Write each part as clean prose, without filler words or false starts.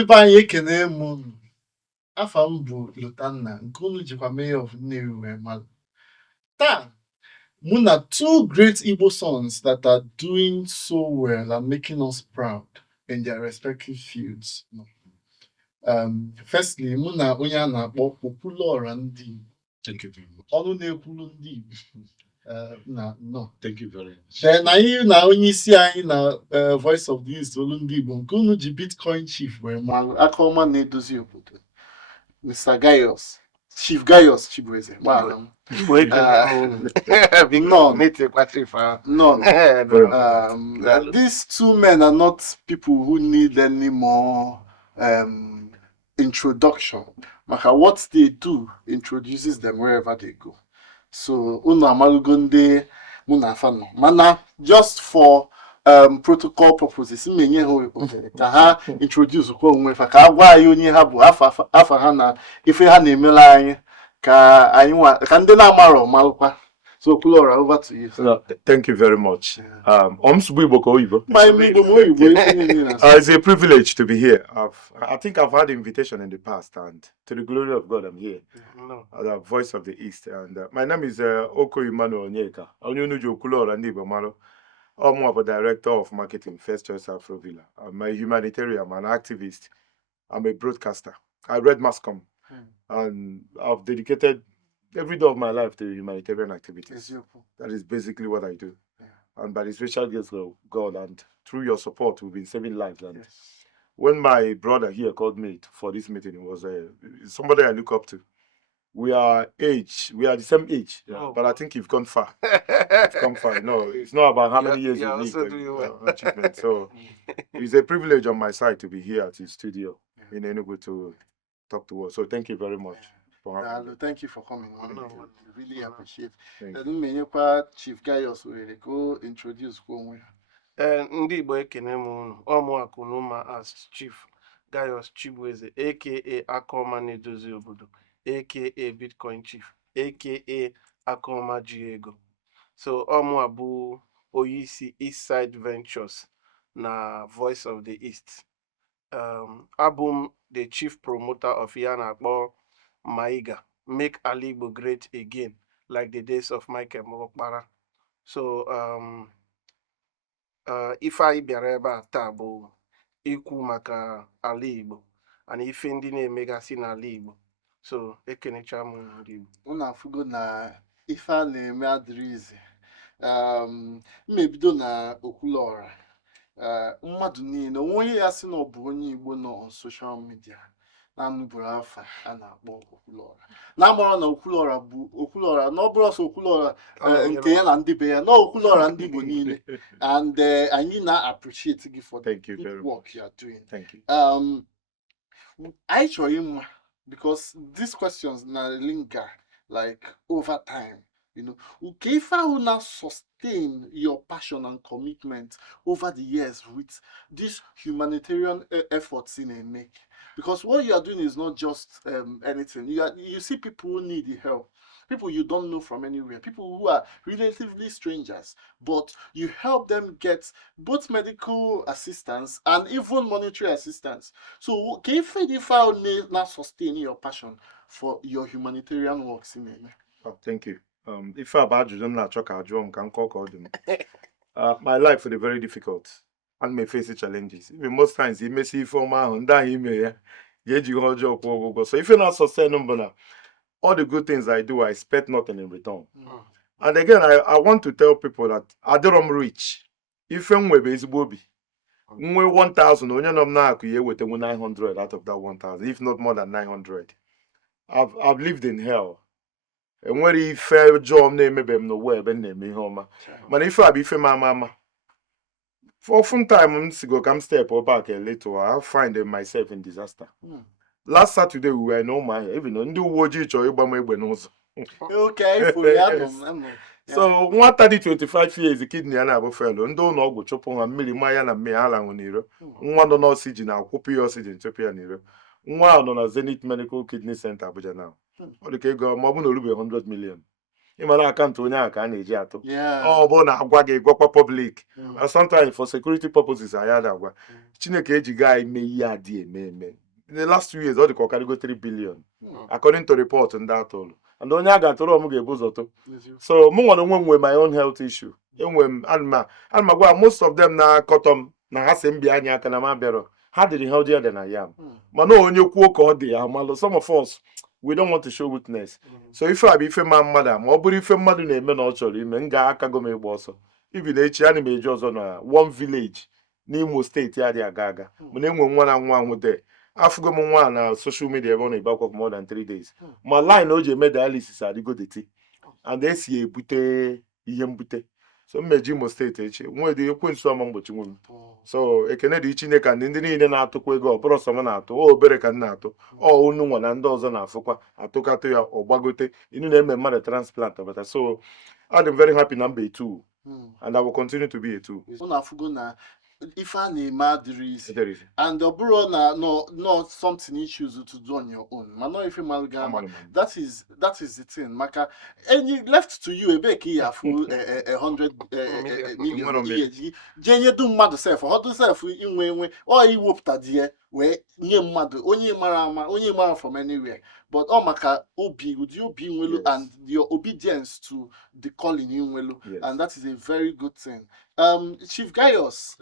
ndị be anyị ekene m unu. Afa m bụ Lotanna nke unu jikwa Mayor of Nnewi wee mara. Taa mụ na two great Igbo sons that are doing so well and making us proud in their respective fields. Firstly, mụ na onye a na-akpọ Okwuluora Ndi Igbo. Thank you very much. Ọnụ na-ekwulu ndị Igbo. No. Thank you very much. Then anyị na onye isi anyị na Voice of the East olu ndị Igbo nke unu ji Bitcoin Chief wee malụ aka ọma na-edozi obodo. Mr. Gaius, Chief Gaius Chibueze. Wow. None. These two men are not people who need any more introduction. Maka what they do introduces them wherever they go. So, unu amalugonde muna fano. Mana just for protocol purposes, menye ho ka ha introduce ko onwe fa ka agwa ayi onye ha bụ afa ha na ife ha na-emela anyị ka anyị ka ndị na-amaro malụkwa. So, Okwuluora, over to you. Thank you very much. It's a privilege to be here. I think I've had invitation in the past, and to the glory of God, I'm here. The Voice of the East. And my name is Okwuluora Onyeka. Okwuluora Ndi Igbo. I'm a director of marketing, First Choice Afro Villa. I'm a humanitarian, I'm an activist. I'm a broadcaster. I read mass comm, and I've dedicated every day of my life to humanitarian activities. That is basically what I do. And by the special grace of God and through your support, we've been saving lives. And when my brother here called me for this meeting, it was somebody I look up to. We are the same age, but I think you've gone far. You've come far. No, it's not about how many years you need achievement. So it's a privilege on my side to be here at his studio in Enugu to talk to us. So thank you very much. Thank you for coming. Really appreciate it. Chief Gaius will go introduce Ndi Igbo ekene m unu. Ọmụakunuma as Chief Gaius Chibueze, aka Akoma na-edozi obodo, aka Bitcoin Chief, aka Akoma ji ego. So ọmụabu oyisi Eastside Ventures na Voice of the East. Abum the chief promoter of Yana Akpo Maiga, make Ala Igbo great again, like the days of Michael Mokpara. So, if I be able to ikwu maka Ala Igbo, and if ndị na-emegasị n'Ala Igbo, so ekenecha m ndị Igbo. Unu afugo na ife a na-eme adịrịzi. Mmebido na Okwuluora. Mmadụ niile, onye ya sị na ọ bụ onye Igbo nọ on social media. Na-anụbụrụ afa a na-akpọ Okwuluora. Na-amara na Okwuluora bụ Okwuluora, na ọ bụrụ ọsọ Okwuluora nke ya na ndị be ya, na Okwuluora ndị Igbo niile. And anyị na-appreciate you for the good work you are doing. Thank you. I chọrọ ịma because these questions na linger like over time. You know, if I will not sustain your passion and commitment over the years with these humanitarian efforts in a make. Because what you are doing is not just anything. You see people who need the help, people you don't know from anywhere, people who are relatively strangers, but you help them get both medical assistance and even monetary assistance. So, if I will not sustain your passion for your humanitarian works in a make? Oh, thank you. If I bad my life was very difficult and may face challenges. Even most times, you may see from my own that so if you're not sustainable, all the good things I do, I expect nothing in return. And again, I want to tell people that I don't rich. If you're base bobby, 1,000, you with 900 out of that 1,000, if not more than 900. I've lived in hell. And where he fair job name maybe no web and name me home. But if I be for my mama, for some time go come step or back a little, I'll find myself in disaster. Last Saturday we were no my even on do woji or Ibama. Okay, so 125 years the kidney and I fellow and don't know go chop on a millimaya and me alan nero. One on oxygen now, copy oxygen chopia nero. One on a Zenith Medical Kidney Center Abuja now. Or the go Mabun will be 100 million. ịmara akaụntụ onye ahụ ka a na-eji atụ Yeah. ọ bụ na agwa gị gwakwa public Mm. sometimes for security purposes anyị ada agwa Chineke ejigo anyị mee ihe a dị eme in the last 2 years ọ dị ka ọ karịgo 3 billion according to report ndị atụrụ and onye a ga-atụrụ ọmụ ga-ebu ụzọ tụ so mụ nwere onwe m nwe my own health issue enwe m ana m agwa most of them na-akọtọ m na ha si m bịa anyị aka na m abịarọ ha dịrị healthier than I am mana onye kwuo ka ọ dị ya malụ some of us we don't want to show weakness so ife a bụ ife ma mmadụ ma ọ bụrụ ife mmadụ na-eme na ọ chọrọ ime m ga-akago m ịgba ọsọ ibi na echi ana m eji ọzọ na one village n'Imo steeti adịghị aga mana enwe nwa na nwa ahụ de afụgo m nwa na social media ebe ọ na-ebe akwa for more than 3 days ma line o ji eme dialysis adịgo deti and esi ebute ihe mbute so mmeji Imo steeti echi nwedị ekwensu ama mgbochi nwe m so ekene dị Chineke ndị niile na-atụkwa ego ọbụrụ ọsọ m na-atụ obere ka m na-atụ unu nwa na ndị ọzọ na-afụkwa atụkatụ ya ọgbagote inu na-eme mmadụ transplant ọbata so I'm very happy na mba etu and I will continue to be etu ọ na-afụgo na ife a na-eme adịrị isi and ọ bụrụ na not something you choose to do on your own mana ife malga that is the thing maka any left to you ebe ka ị afụ 100 million ihe je nye du mmadụ sef ọdụ sef inwe ọ iwepụta di ya wee nye mmadụ onye mara ama onye mara from anywhere but ọ maka ụdị obi nwelu and your obedience to the calling nwelu and that is a very good thing. Chief Gaius,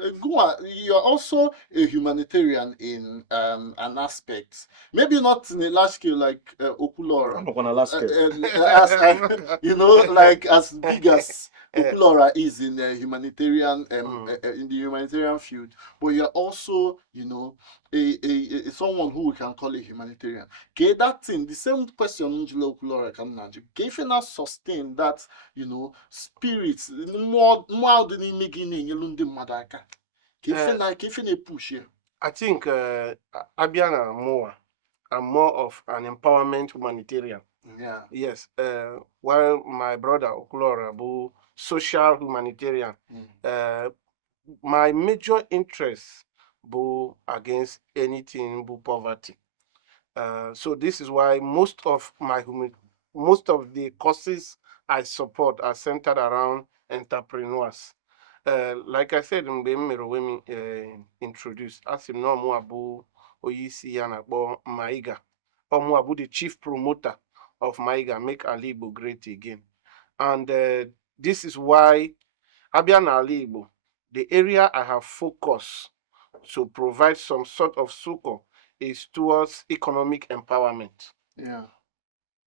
you're also a humanitarian in an aspect. Maybe not in a large scale like Okwuluora. I'm not on a large scale. Like as big as Okwuluora is in the humanitarian in the humanitarian field, but you're also, a someone who we can call a humanitarian. Okay, that thing, the same question Angela Okwuluora can answer. If you not sustain that, spirit, more than in making the madaka. If you push here. I think Abiana more. I'm more of an empowerment humanitarian. Yeah. Yes. While my brother Okwuluora bu social humanitarian. My major interest bu against anything bu poverty. So this is why most of the causes I support are centered around entrepreneurs. Like I said, mgbe m mere onwe m introduce, asị m na ọmụ abụ onye isi ya na-akpọ Maiga. Ọmụ abụ the chief promoter of Maiga, Make Ala Igbo Great Again. And this is why abịa na Ala Igbo, the area I have focused to provide some sort of succor is towards economic empowerment. Yeah.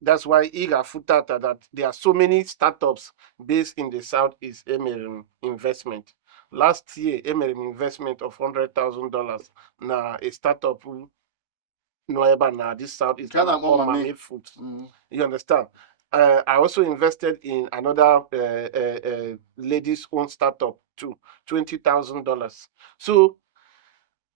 That's why Iga Futata that there are so many startups based in the Southeast Emerim investment. Last year, Emerim investment of $100,000 na a startup na this Southeast food. You understand? I also invested in another ladies' own startup too, $20,000. So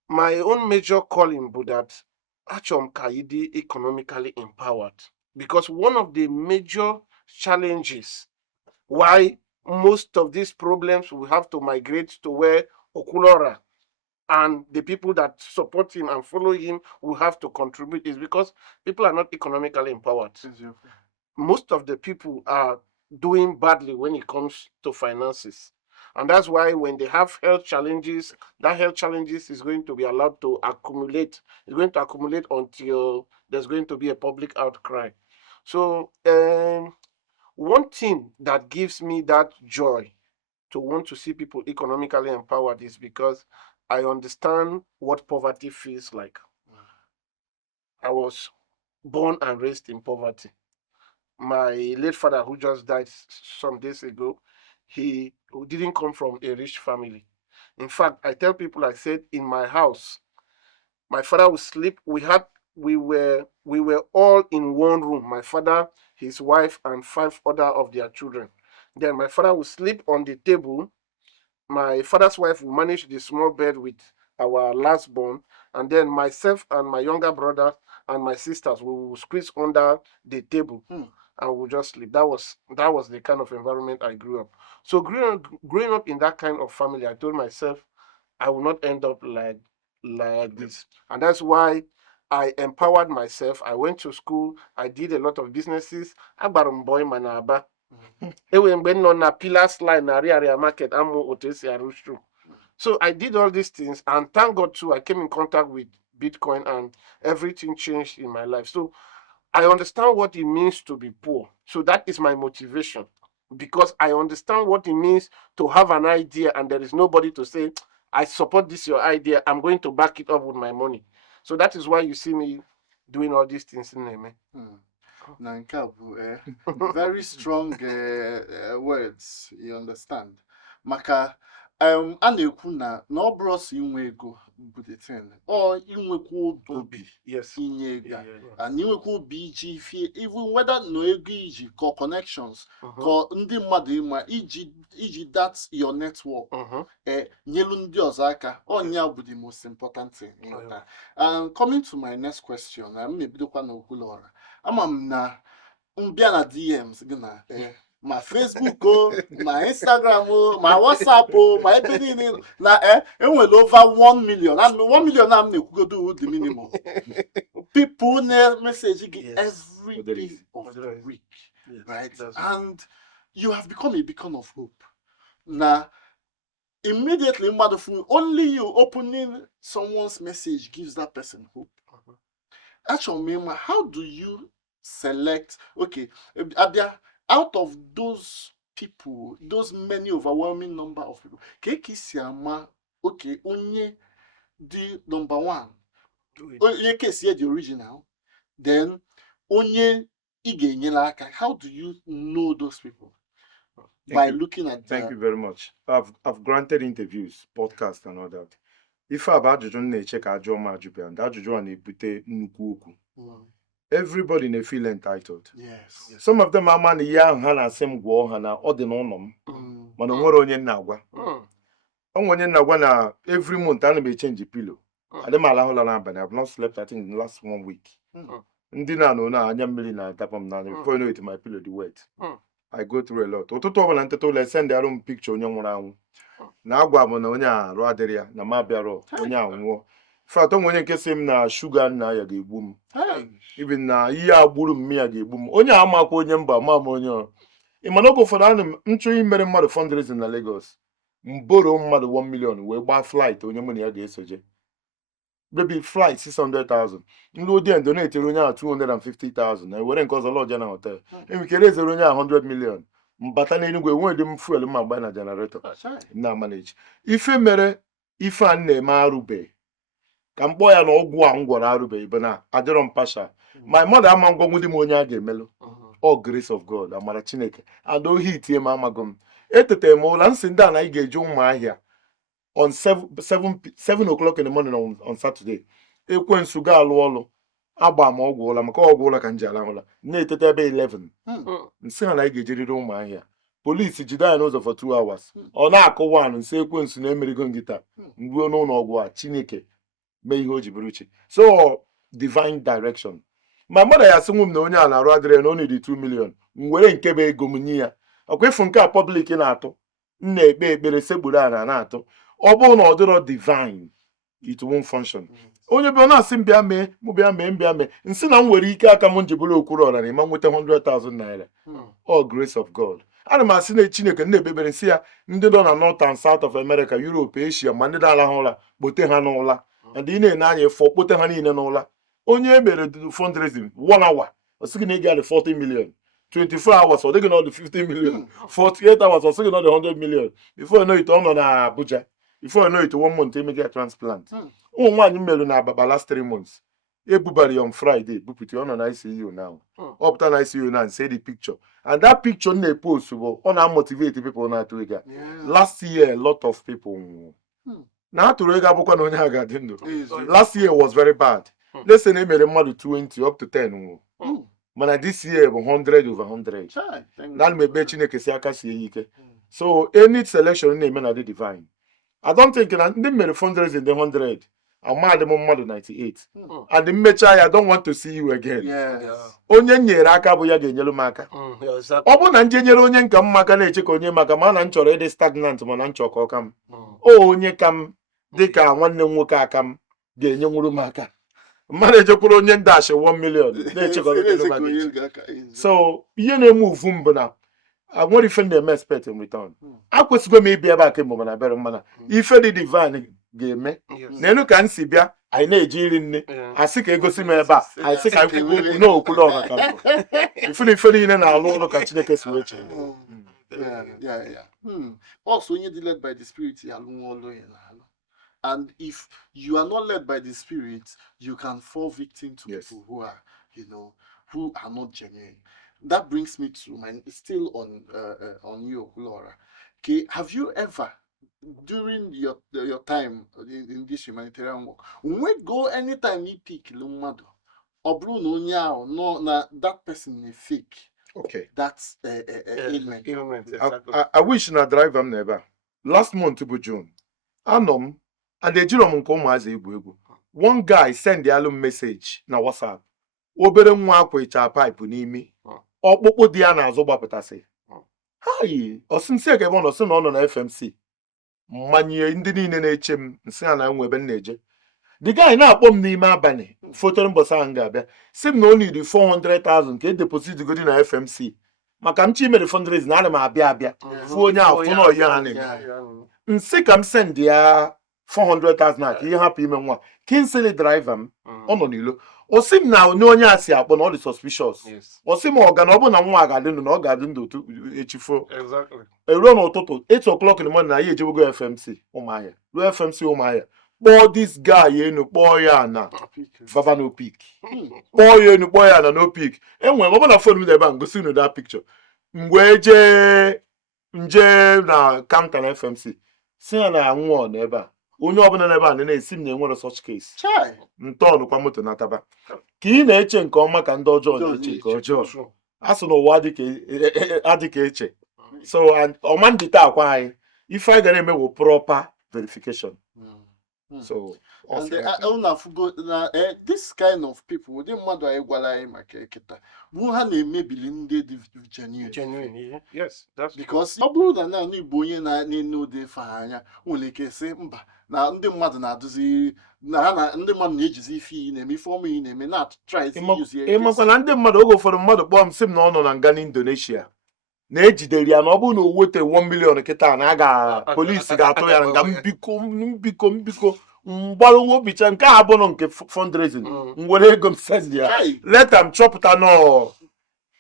my own major calling was that Achom Kaidi economically empowered. Because one of the major challenges why most of these problems will have to migrate to where Okwuluora and the people that support him and follow him will have to contribute is because people are not economically empowered. Most of the people are doing badly when it comes to finances. And that's why when they have health challenges, that health challenges is going to be allowed to accumulate. It's going to accumulate until there's going to be a public outcry. So one thing that gives me that joy to want to see people economically empowered is because I understand what poverty feels like. I was born and raised in poverty. My late father, who just died some days ago, he didn't come from a rich family. In fact, I tell people, I said, in my house, my father would sleep. We were all in one room. My father, his wife, and 5 other of their children. Then my father would sleep on the table. My father's wife would manage the small bed with our last born, and then myself and my younger brother and my sisters will squeeze under the table. And we'll just sleep. That was the kind of environment I grew up. So growing up in that kind of family, I told myself I will not end up like this. And that's why I empowered myself. I went to school. I did a lot of businesses. Abarum boy manaba. Ewe mgbe nọ na Pillars Line na Area Market amụ otu esi arụ shoe. So I did all these things, and thank God too, I came in contact with Bitcoin and everything changed in my life. So I understand what it means to be poor. So that is my motivation, because I understand what it means to have an idea and there is nobody to say, I support this your idea, I'm going to back it up with my money. So that is why you see me doing all these things in Neme. Na nke a bụ very strong words, you understand. Maka a na-ekwu na ọ bụrụ ọsọ inwe ego bụ the thing, ọ inwekwa obi Yes. inye ego, Yeah. and inwekwa obi iji ifie, even whether no ego iji ka connections ka ndị mmadụ ịma iji that your network nyelu ndị ọzọ aka, ọnya bụ the most important thing. Coming to my next question, m na-ebidokwa na Okwuluora. Ama m na mbịa na DMs gị na ma Facebook o, ma Instagram o, ma WhatsApp o, ma ebe niile na enwere over 1 million. And 1 million na m na-ekwugodo the minimum. People na-message gị every day of the week, right? And you have become a beacon of hope. Now, immediately, only you opening someone's message gives that person hope. Actually, how do you select, okay, out of those people, those many overwhelming number of people, okay, only the number one, only case here the original, then only how do you know those people? By looking at Thank you very much. I've granted interviews, podcasts, and all that. If I've ajụjụ na-eche ka ajụọ m ajụbịa, and ajụjụ a na-ebute nnukwu okwu. Everybody may feel entitled. Yes. Some of them are man ya ha na-asị m gwọọ ha na ọ dị n'ụlọ m. Mana o nwere onye nna-agwa. Onye nna-agwa na every month ana m change pillow. Adị m alahụla n'abalị. I've not slept, I think, in the last 1 week. Ndị na-anọ na anya mmiri na-atapa m n'anya. Before you know it, my pillow dị wet. I go through a lot. Ụtụtụ ọbụla nteta ụlọ send arụ m picture onye nwụrụ anwụ. Na agwa m na onye arụ adịrị ya na ma bịarọ onye anwụọ. Fat onye nke sị m na shuga nna ya ga-egbu m. Even na ihe agburu m ya ga-egbu m. Onye amakwa onye mba ma m onye ọ. Ị mana oge ụfọdụ ana m nchọ imere mmadụ fundraising na Lagos. Mboro mmadụ 1 million wee gbaa flight onye mụ na ya ga-esoje. Baby flight 600,000. Ndị odi donate onye a 250,000 na were nke ọzọ lodge na hotel. Emikere ezere onye a 100 million. Mbata na Enugu enwe dị m fuel ma gba na generator. Na manage. Ife mere ife a na-eme arụbe. Ka mkpọ ya na ọgwụ a m gwọrọ arụbe ibe na adịrọ m pasha. My mother ama ngwangwu dị m onye a ga-emelụ. All grace of God, amara Chineke. And ohi itie m amago m. Etete m ụla nsị ndị a na ị ga-eje ụmụ ahịa on 7 o'clock in the morning on Saturday. Ekwensu ga alụ ọlụ. Agba m ọgwụ ụla maka ọgwụ ụla ka m ji ala ụla. Na-etete ebe 11. Nsị ha na ị ga-ejeriri ụmụ ahịa. Polisi jide anyị n'ụzọ for 2 hours. Ọ na-akụwa anụ nsị ekwensu na-emerigo ngịta. Mgbuo n'ụlọ ọgwụ a Chineke mee ihe o ji bụrụ chi. So divine direction. My mother ya sị m na onye a na-arụ adịrị na only 2 million. M were nke bụ ego m nye ya. Ọkwa ịfụ nke a public na-atụ. M na-ekpe ekpere segburu a na-atụ. Ọ bụrụ na ọ dịrọ divine, it won't function. Onye bụ na-asị m bịa mee, m bịa mee. Nsị na m nwere ike aka m nji bụrụ Okwuluora na ịma nweta 100,000 naira. All grace of God. Ana m asị na Chineke na-ekpebere nsị ya ndị nọ na North and South of America, Europe, Asia, ma ndị na-alahụ ụla kpote ha n'ụla. And ị na-ene anya fọ kpote ha niile n'ụla. Onye mere fundraising 1 hour, ọ sị gị na ị ga-adị 40 million. 24 hours, ọ dịghị na ọ dị 50 million. 48 hours, ọ sị gị na ọ dị 100 million. Before you know it, ọ nọ na Abuja. Before you know it, 1 month, eme get transplant. Ụmụ nwaanyị merụ na Ababa last 3 months. Ebubara ya on Friday, bupụta ọ nọ na ICU now. Ọ pụta na ICU now and say the picture. And that picture na-epost bụ ọ na-motivate people na-atụ ego. Last year, a lot of people na atụrụ ego abụkwa na onye a ga-adị ndụ. Last year was very bad. Let's say na emere mmadụ 20 up to 10 mana this year bụ 100 over 100. Na m ebe Chineke si aka sie ike. So any selection na-eme na the divine. I don't think na ndị mere fundraising the 100. Amadị m mmadụ 98. And mmecha ya, I don't want to see you again. Onye nyere aka bụ ya ga-enyelu m aka. Ọ bụ na nje nyere onye nka m maka na-eche ka onye maka ma na m chọrọ ịdị stagnant ma na m chọrọ ka ọ ka m. Onye ka m dịka nwanne m nwoke aka m ga-enyenwuru m aka. Mmadụ ejekwuru onye ndashi 1 million na-echekọrọ. So ihe na-eme uvu m bụ na nwere ife na-eme expect in return. Akwesịgo m ịbịa ebe a kemgbe mana bere mana ife dị divine ga-eme n'elu ka m si bịa anyị na-eji iri nne asị ka egosi m ebe a anyị sị ka anyị kwuo okwu n'Okwuluora ka ife niile na-alụ ụlọ ka Chineke si wee chee. Also, when you're led by the Spirit, and if you are not led by the Spirit, you can fall victim to people who are, who are not genuine. That brings me to still on you, Okwuluora. Okay, have you ever, during your time in this humanitarian work, when we go anytime you pick Lumado, or Bruno no, that person is fake. Okay. That's ailment. Exactly. I wish na drive am never. Last month to June. Anom and the Jerome Nkomazi Igbo. One guy send the alum message na WhatsApp. Obere nwa akwecha pipe n'imi. Okpokpo di ya na azụ gbapụtasị. Hi, osinse ke bono si no na FMC. Mmanye ndị niile na-eche m nsị na nwe ebe na-eje. The guy na-akpọ m n'ime abalị fotere mbọsa ahụ ga-abịa si m na o need 400,000 ka e deposit godi na FMC maka m chi mere fundraising na ana m abịa fụ onye ahụ fụ na ọyị ha na-eme nsị ka m send ya 400,000 ka ihe hapụ ime nwa kinsili driver m ọ nọ n'ilo o si m na onye a si akpọ na ọ dị suspicious o si m ọga na ọ bụ na nwa ga-adị ndụ na ọ ga-adị ndụ otu echifo eruo n'ụtụtụ 8 o'clock in the morning na ya ejebego FMC ụmụahịa ruo FMC ụmụahịa kpọọ this guy enu kpọọ ya na Baba no pick kpọọ ya enu kpọọ ya na no pick enwere ọ bụ na phone m ebe a ngosi unu that picture mgbe nje na counter na FMC si ya na nwụọ n'ebe a onye ọbụla n'ebe a na-esi m na enwere such case ntọọnụ kwa moto nataba ka ị na-eche nke ọma ka ndị ọjọọ na-eche nke ọjọọ asụ n'ụwa adịka eche so ọma ndịta akwa anyị ife anyị ga na-eme bụ proper verification. So this kind of people, they mmadụ anyị gwara anyị maka eketa bụ ha na-emebili ndị dị genuine. Yes, that's because ọ bụrụ na naanị Igbo onye na-ene ụdị ife anya nwere ike sị mba na ndị mmadụ na-adụzi na ha na ndị mmadụ na-ejizi ife iyi na-eme ife ọma iyi na-eme na-try ịmakwa na ndị mmadụ oge ụfọdụ mmadụ kpọọ m sị m na ọ nọ na nga n'Indonesia na-ejidere ya na ọ bụrụ na o weta 1 million kịta na polisi ga-atụ ya nga mbiko mgbarụ obicha nke a bụrụ nke fundraising nwere ego m send ya leta m chọpụta nọ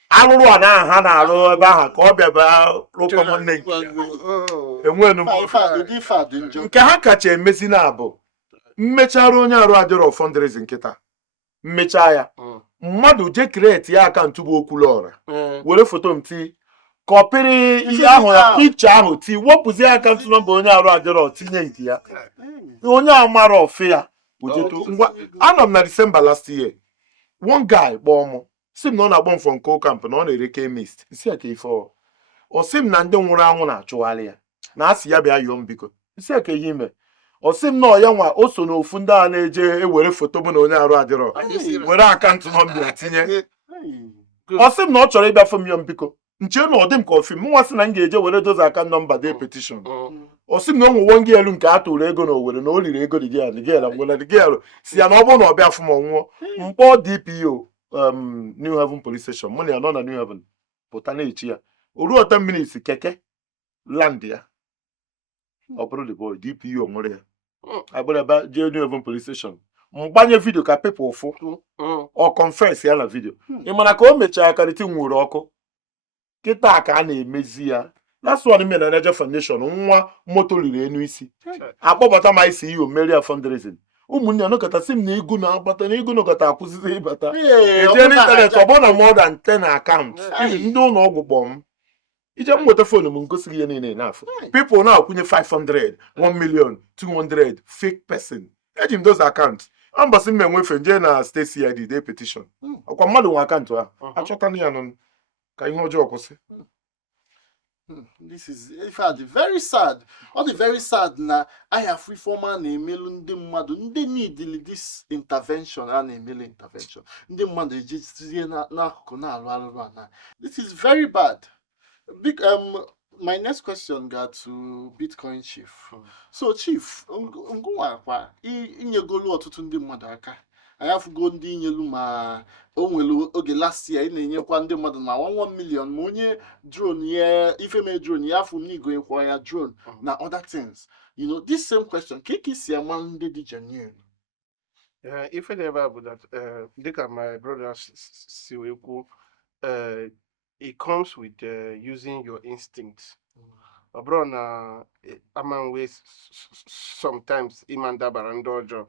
arụrụ a na ha na-arụ ebe ahụ ka ọ bịaba rụkọ nwanne enwenu nke ha kacha emezi na abụ mmechara onye arụ adịrọ fundraising nkịta mmecha ya mmadụ je create ya akaụntụ bụ Okwuluora were foto m ti kọpịrị ihe ahụ ya pikcha ahụ ti wepụzi akaụntụ nọmba onye arụ adịrọ tinye nke ya onye amara ofe ya ojeto ngwa anọ m na December last year one guy kpọọ m si m na ọ na-agba m from coal camp na ọ na-ere chemist isi ya ka ife ọ sị m na ndị nwụrụ anwụ na-achụgharị ya na asị ya bịa yọọ m biko isi ya ka ihe ime ọ sị m na ọ ya nwa o so n'ofu ndị a na-eje ewere foto m na onye arụ adịrọ were akaụntụ nọmba ya tinye ọ sị m na ọ chọrọ ịbịa fụ m yọọ m biko nche na ọ dị m ka ofi m nwa sị na m ga-eje were dozi aka nọmba dee petition o sị m na o nwewo ngị elu nke a tụrụ ego na Owerri na o riri ego digela ngwela digelu si ya na ọ bụrụ na ọ bịa fụ m ọnwụọ mkpọ DPO New Haven Police Station mụ na ya nọ na New Haven pụta na-echi ya o ruo 10 minutes keke land ya ọ bụrụ the boy DPO nwere ya agbara ebe jee New Haven Police Station mgbanye vidio ka people fụ ọ confess ya na vidio ị mana ka o mechara karịtị nwụrụ ọkụ kịta ka a na-emezi ya that's one mere na Niger Foundation nwa moto riri enu isi akpọbata ma isi iyo meria fundraising ụmụnne ya nọkọta si m na ego na-agbata na ego nọkọta akwụsịzi ịbata eje n'ịntanet ọ bụrụ na more than 10 akaụntụ ndị ụlọ ọgwụ kpọọ m ije m nweta fonu m ngosi ihe niile n'afọ people na-akwụnye 500 1 million 200 fake person eji m dozi akaụntụ mbọsị m enwefe nje na state CID dee petition ọkwa mmadụ nwe akaụntụ ahụ achọtana ya nụ ka ihe ọjọọ kwụsị. This is in fact very sad. All the very sad na I have reformer na-emelu ndị mmadụ ndị need this intervention a na-emelu intervention ndị mmadụ ejizie n'akụkụ na-alụ alụrụ ana. This is very bad. Big my next question got to Bitcoin Chief. So Chief, ngwa kwa inyegolu ọtụtụ ndị mmadụ aka anyị afụgo ndị nyelu ma o nwere oge last year ị na-enyekwa ndị mmadụ ma 1 million ma onye drone ya ifeme drone ya afụ n'igo ya drone na other things. You know, this same question ka si ama ndị dị genuine. Ife dị ebe a bụ that dịka my brother si wee kwuo, it comes with using your instincts. Ọ bụrụ na ama nwe sometimes ịma ndabara ndị ọjọọ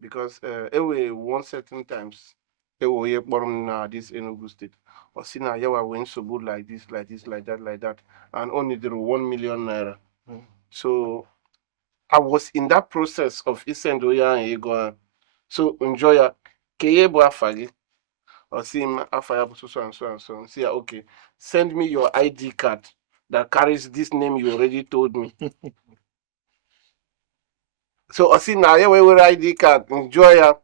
because ewe one certain times ewe onye kpọrọ m na this Enugu State ọ sị na yawa wee nsogbu like this like that and only there 1 million naira. So I was in that process of isend onye ahụ ego ahụ. So enjoy ya ka ihe bụ afa gị or see him afa ya bụ so and so. See, okay, send me your ID card that carries this name you already told me. So I see now where ID card enjoy ya.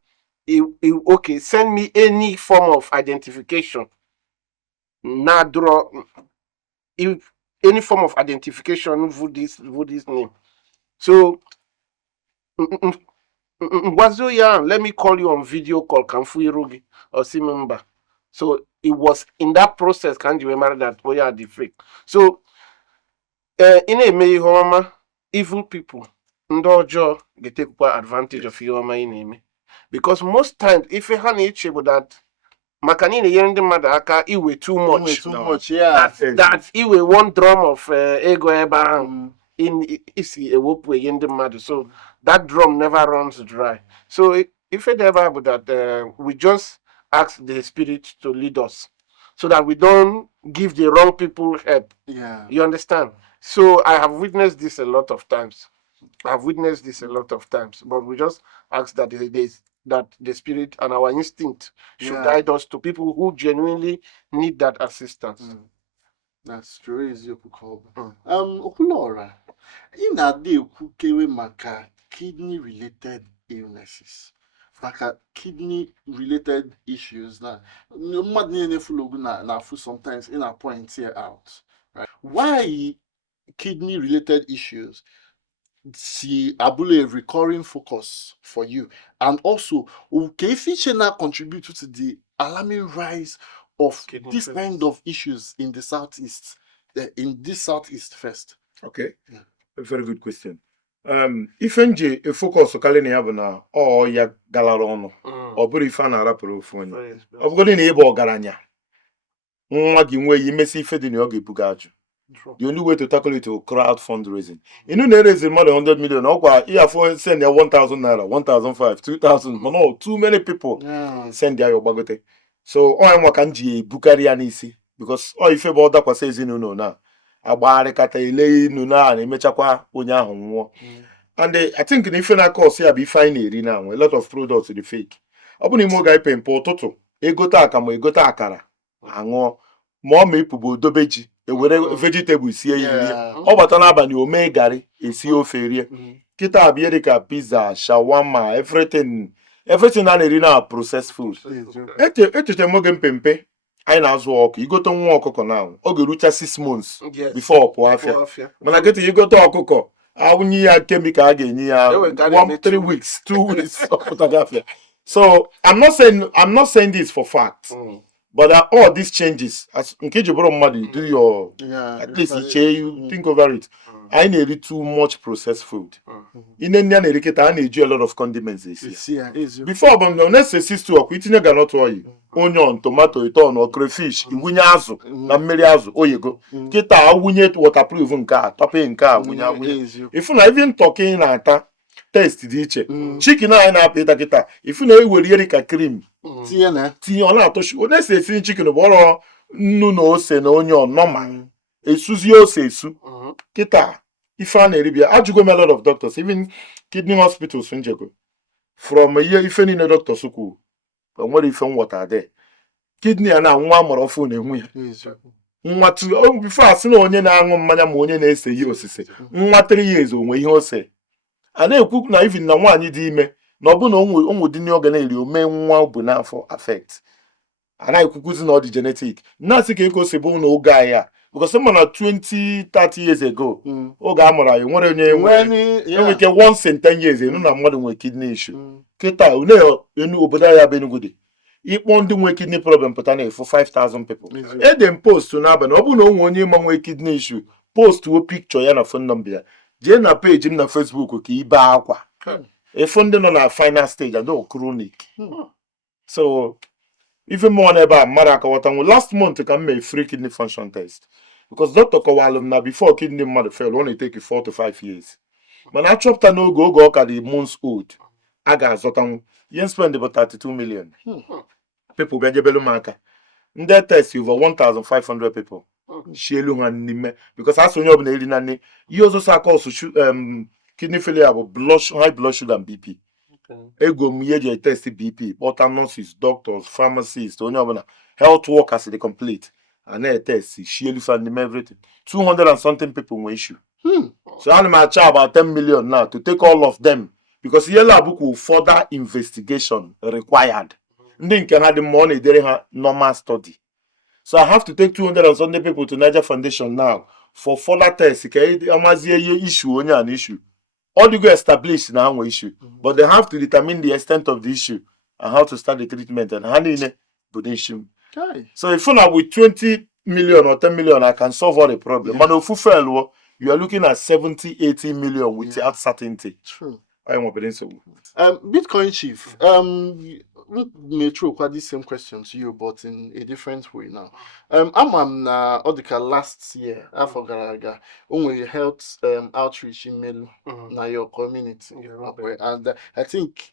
Okay, send me any form of identification. Now draw if any form of identification for this name. So let me call you on video call. Kamfuirugi or Simemba. So it was in that process. Can't you remember that we are the fake? So in a may home evil people ndojo they take advantage of your name because most times if you have each that makanini yende madaka iwe too much. Yeah. That iwe one drum of ego eba in isi ewopwe yende madu. So that drum never runs dry. So if it ever that we just ask the spirit to lead us so that we don't give the wrong people help. Yeah. You understand? So I have witnessed this a lot of times. But we just ask that the spirit and our instinct should guide us to people who genuinely need that assistance. That's true. Is your call. Okwuluora, in a day kewe maka kidney related illnesses. Maka kidney related issues na sometimes in a point here out. Right? Why kidney related issues see abule a recurring focus for you, and also contribute to the alarming rise of this kind of issues in the southeast, first. Okay, a very good question. If NJ a focus kalina ya bụ na ya galara ọnụ ọ bụrụ ife a na-arapụrụ ofu onye ọ bụgodị na ebe ọgaranya nwa gị nwee imesi ife dị na ọ ga-ebuga ajụ. The only way to tackle it is crowd fundraising. You know, there is more than 100 million. If send 1,000 naira, 1,500, 2,000, but no, too many people send their bagote. So, I'm wakanji bukari anisi because if you bought that says no na abare kata ile nuna na mechakwa onye ahụ nwụọ. And I think if you na course here be fine now, a lot of products the fake. Open mo guy pen po toto egota akamo egota akara anwo mo me ipubo dobeji ewere vegetables sie iri ọ bata n'abalị ome gari esi ofe rie kita abịa dịka pizza shawarma everything a na-eri na processed food. Echete moge mpempe anyị na-azụ ọkụ igote nwa ọkụkọ na ọ ga-erucha 6 months before pụọ afịa mana kịta igote ọkụkọ awụnye ya kemikal a ga-enye ya 3 weeks 2 weeks ọpụtaga afịa. So I'm not saying this for fact. But all these changes, as in case you do your at least you think over it. I need too much processed food. In India, I need a lot of condiments. Before, let's say 6 to eating a ganot oil, onion, tomato, or crayfish, winyazo, nameliazo, oyego. Kita winyet waterproof car, topping car, if you're not even talking at taste diche. Chicken na peta kita. If you know we really cream. Tinye ọ na-atọchi onye si esi chicken bụ ọrụ nnu na ose na onion normal esuzi ose esu kịta ife a na-eribia ajụgo m a lot of doctors even kidney hospitals njego from ihe ife niile doctors kwuru o nwere ife nwọta de kidney a na nwa amụrụ ọfụ na-enwe ya nwa bifo asị na onye na-aṅụ mmanya ma onye na-ese ihe osise nwa 3 years onwe ihe ose a na-ekwu na even na nwaanyị dị ime na ọ bụ na ụmụ dị n'oge na-eri ome nwa bụ n'afọ affect anaghị ekwukwuzi na ọ dị genetic na-asị ka eko si bụ na oge anyị a because someone 20-30 years ago, oge amụrụ anyị nwere onye enwe ike once in 10 years enu na mmadụ nwere kidney issue. Kịta une obodo ya bụ Enugu dị ịkpọ ndị nwere kidney problem pụta na-efu 5,000 people. Edem post n'abalị ọ bụrụ na o nwere onye ịma nwee kidney issue post wo picture ya na phone number ya jee na page m na Facebook ka ibe akwa efu ndị nọ na final stage and chronic. So even more n'ebe a mmadụ akọwatanwu last month ka m mee free kidney function test because doctor kọwalụ m na before kidney mmadụ fail ọ na-eteki 4 to 5 years mana achọpụta n'oge ọ ka dị months old a ga-azọtanwu ihe spend bụ 32 million. People bịa jebelu m aka ndị test over 1,500 people shi elu ha n'ime because asị onye ọbụla eri na nne ihe ọzọ sa cause kidney failure bụ high blood sugar and BP. Ego m ihe eji test BP kpọta nurses, doctors, pharmacists, onye ọbụla health workers dey complete and test shi elu fa n'ime everything 200 and something people nwere issue. So ana m acha about 10 million now to take all of them because ihe lab kwụ further investigation required. Ndị nke ha dị mma ọ na-edere ha normal study. So I have to take 200 and something people to Niger Foundation now for further tests ka amazie ihe issue onye an issue. All they go establish na one issue, but they have to determine the extent of the issue and how to start the treatment and how to the issue. So if you with 20 million or 10 million, I can solve all the problem. But if you fail, you are looking at 70, 80 million without certainty. True. I am operating so. Bitcoin Chief, may throw quite the same question to you, but in a different way now. I'm Odika last year, Afogaraga, only health outreach in Melu, na your community. And I think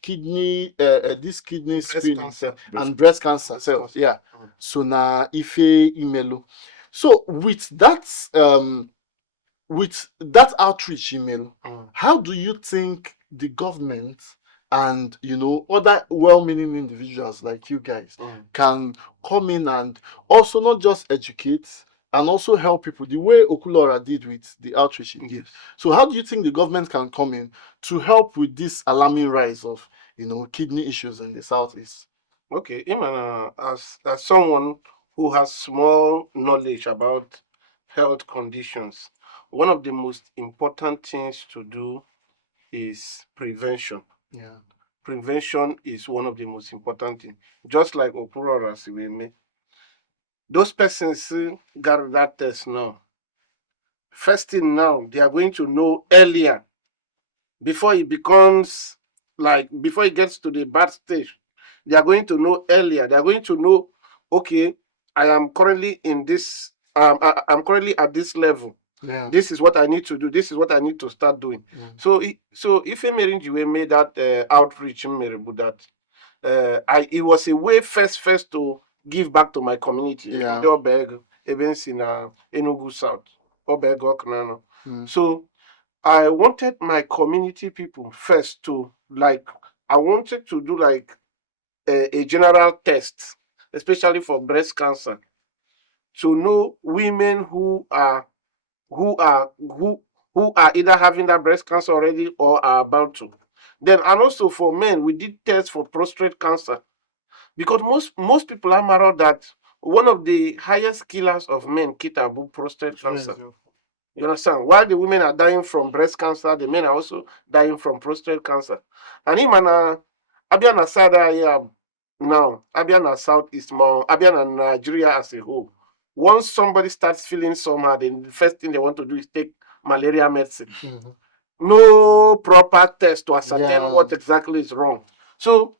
this kidney screening and breast cancer cells, yeah. So na ife imelu. So with that outreach email, how do you think the government and other well-meaning individuals like you guys can come in and also not just educate and also help people the way Okwuluora did with the outreach? Yes. So how do you think the government can come in to help with this alarming rise of kidney issues in the southeast? Okay, as someone who has small knowledge about health conditions, one of the most important things to do is prevention. Yeah. Prevention is one of the most important things. Just like Okwuluora said, those persons who got that test now, first thing now, they are going to know earlier before it becomes before it gets to the bad stage. They are going to know earlier. They are going to know, okay, I am currently in this, I'm currently at this level. Yeah. This is what I need to do. This is what I need to start doing. So if Emerinjiwe made that outreach, it was a way first to give back to my community. Yeah. Events in Enugu South. So I wanted my community people first to I wanted to do a general test, especially for breast cancer, to know women who are either having that breast cancer already or are about to. Then and also for men, we did tests for prostate cancer, because most people are married that one of the highest killers of men kitabu prostate cancer. Yes. You understand? While the women are dying from breast cancer, the men are also dying from prostate cancer. And Imana Abiana Sada now, Abiana Southeast more, Abiana Nigeria as a whole. Once somebody starts feeling somehow, then the first thing they want to do is take malaria medicine. No proper test to ascertain what exactly is wrong. So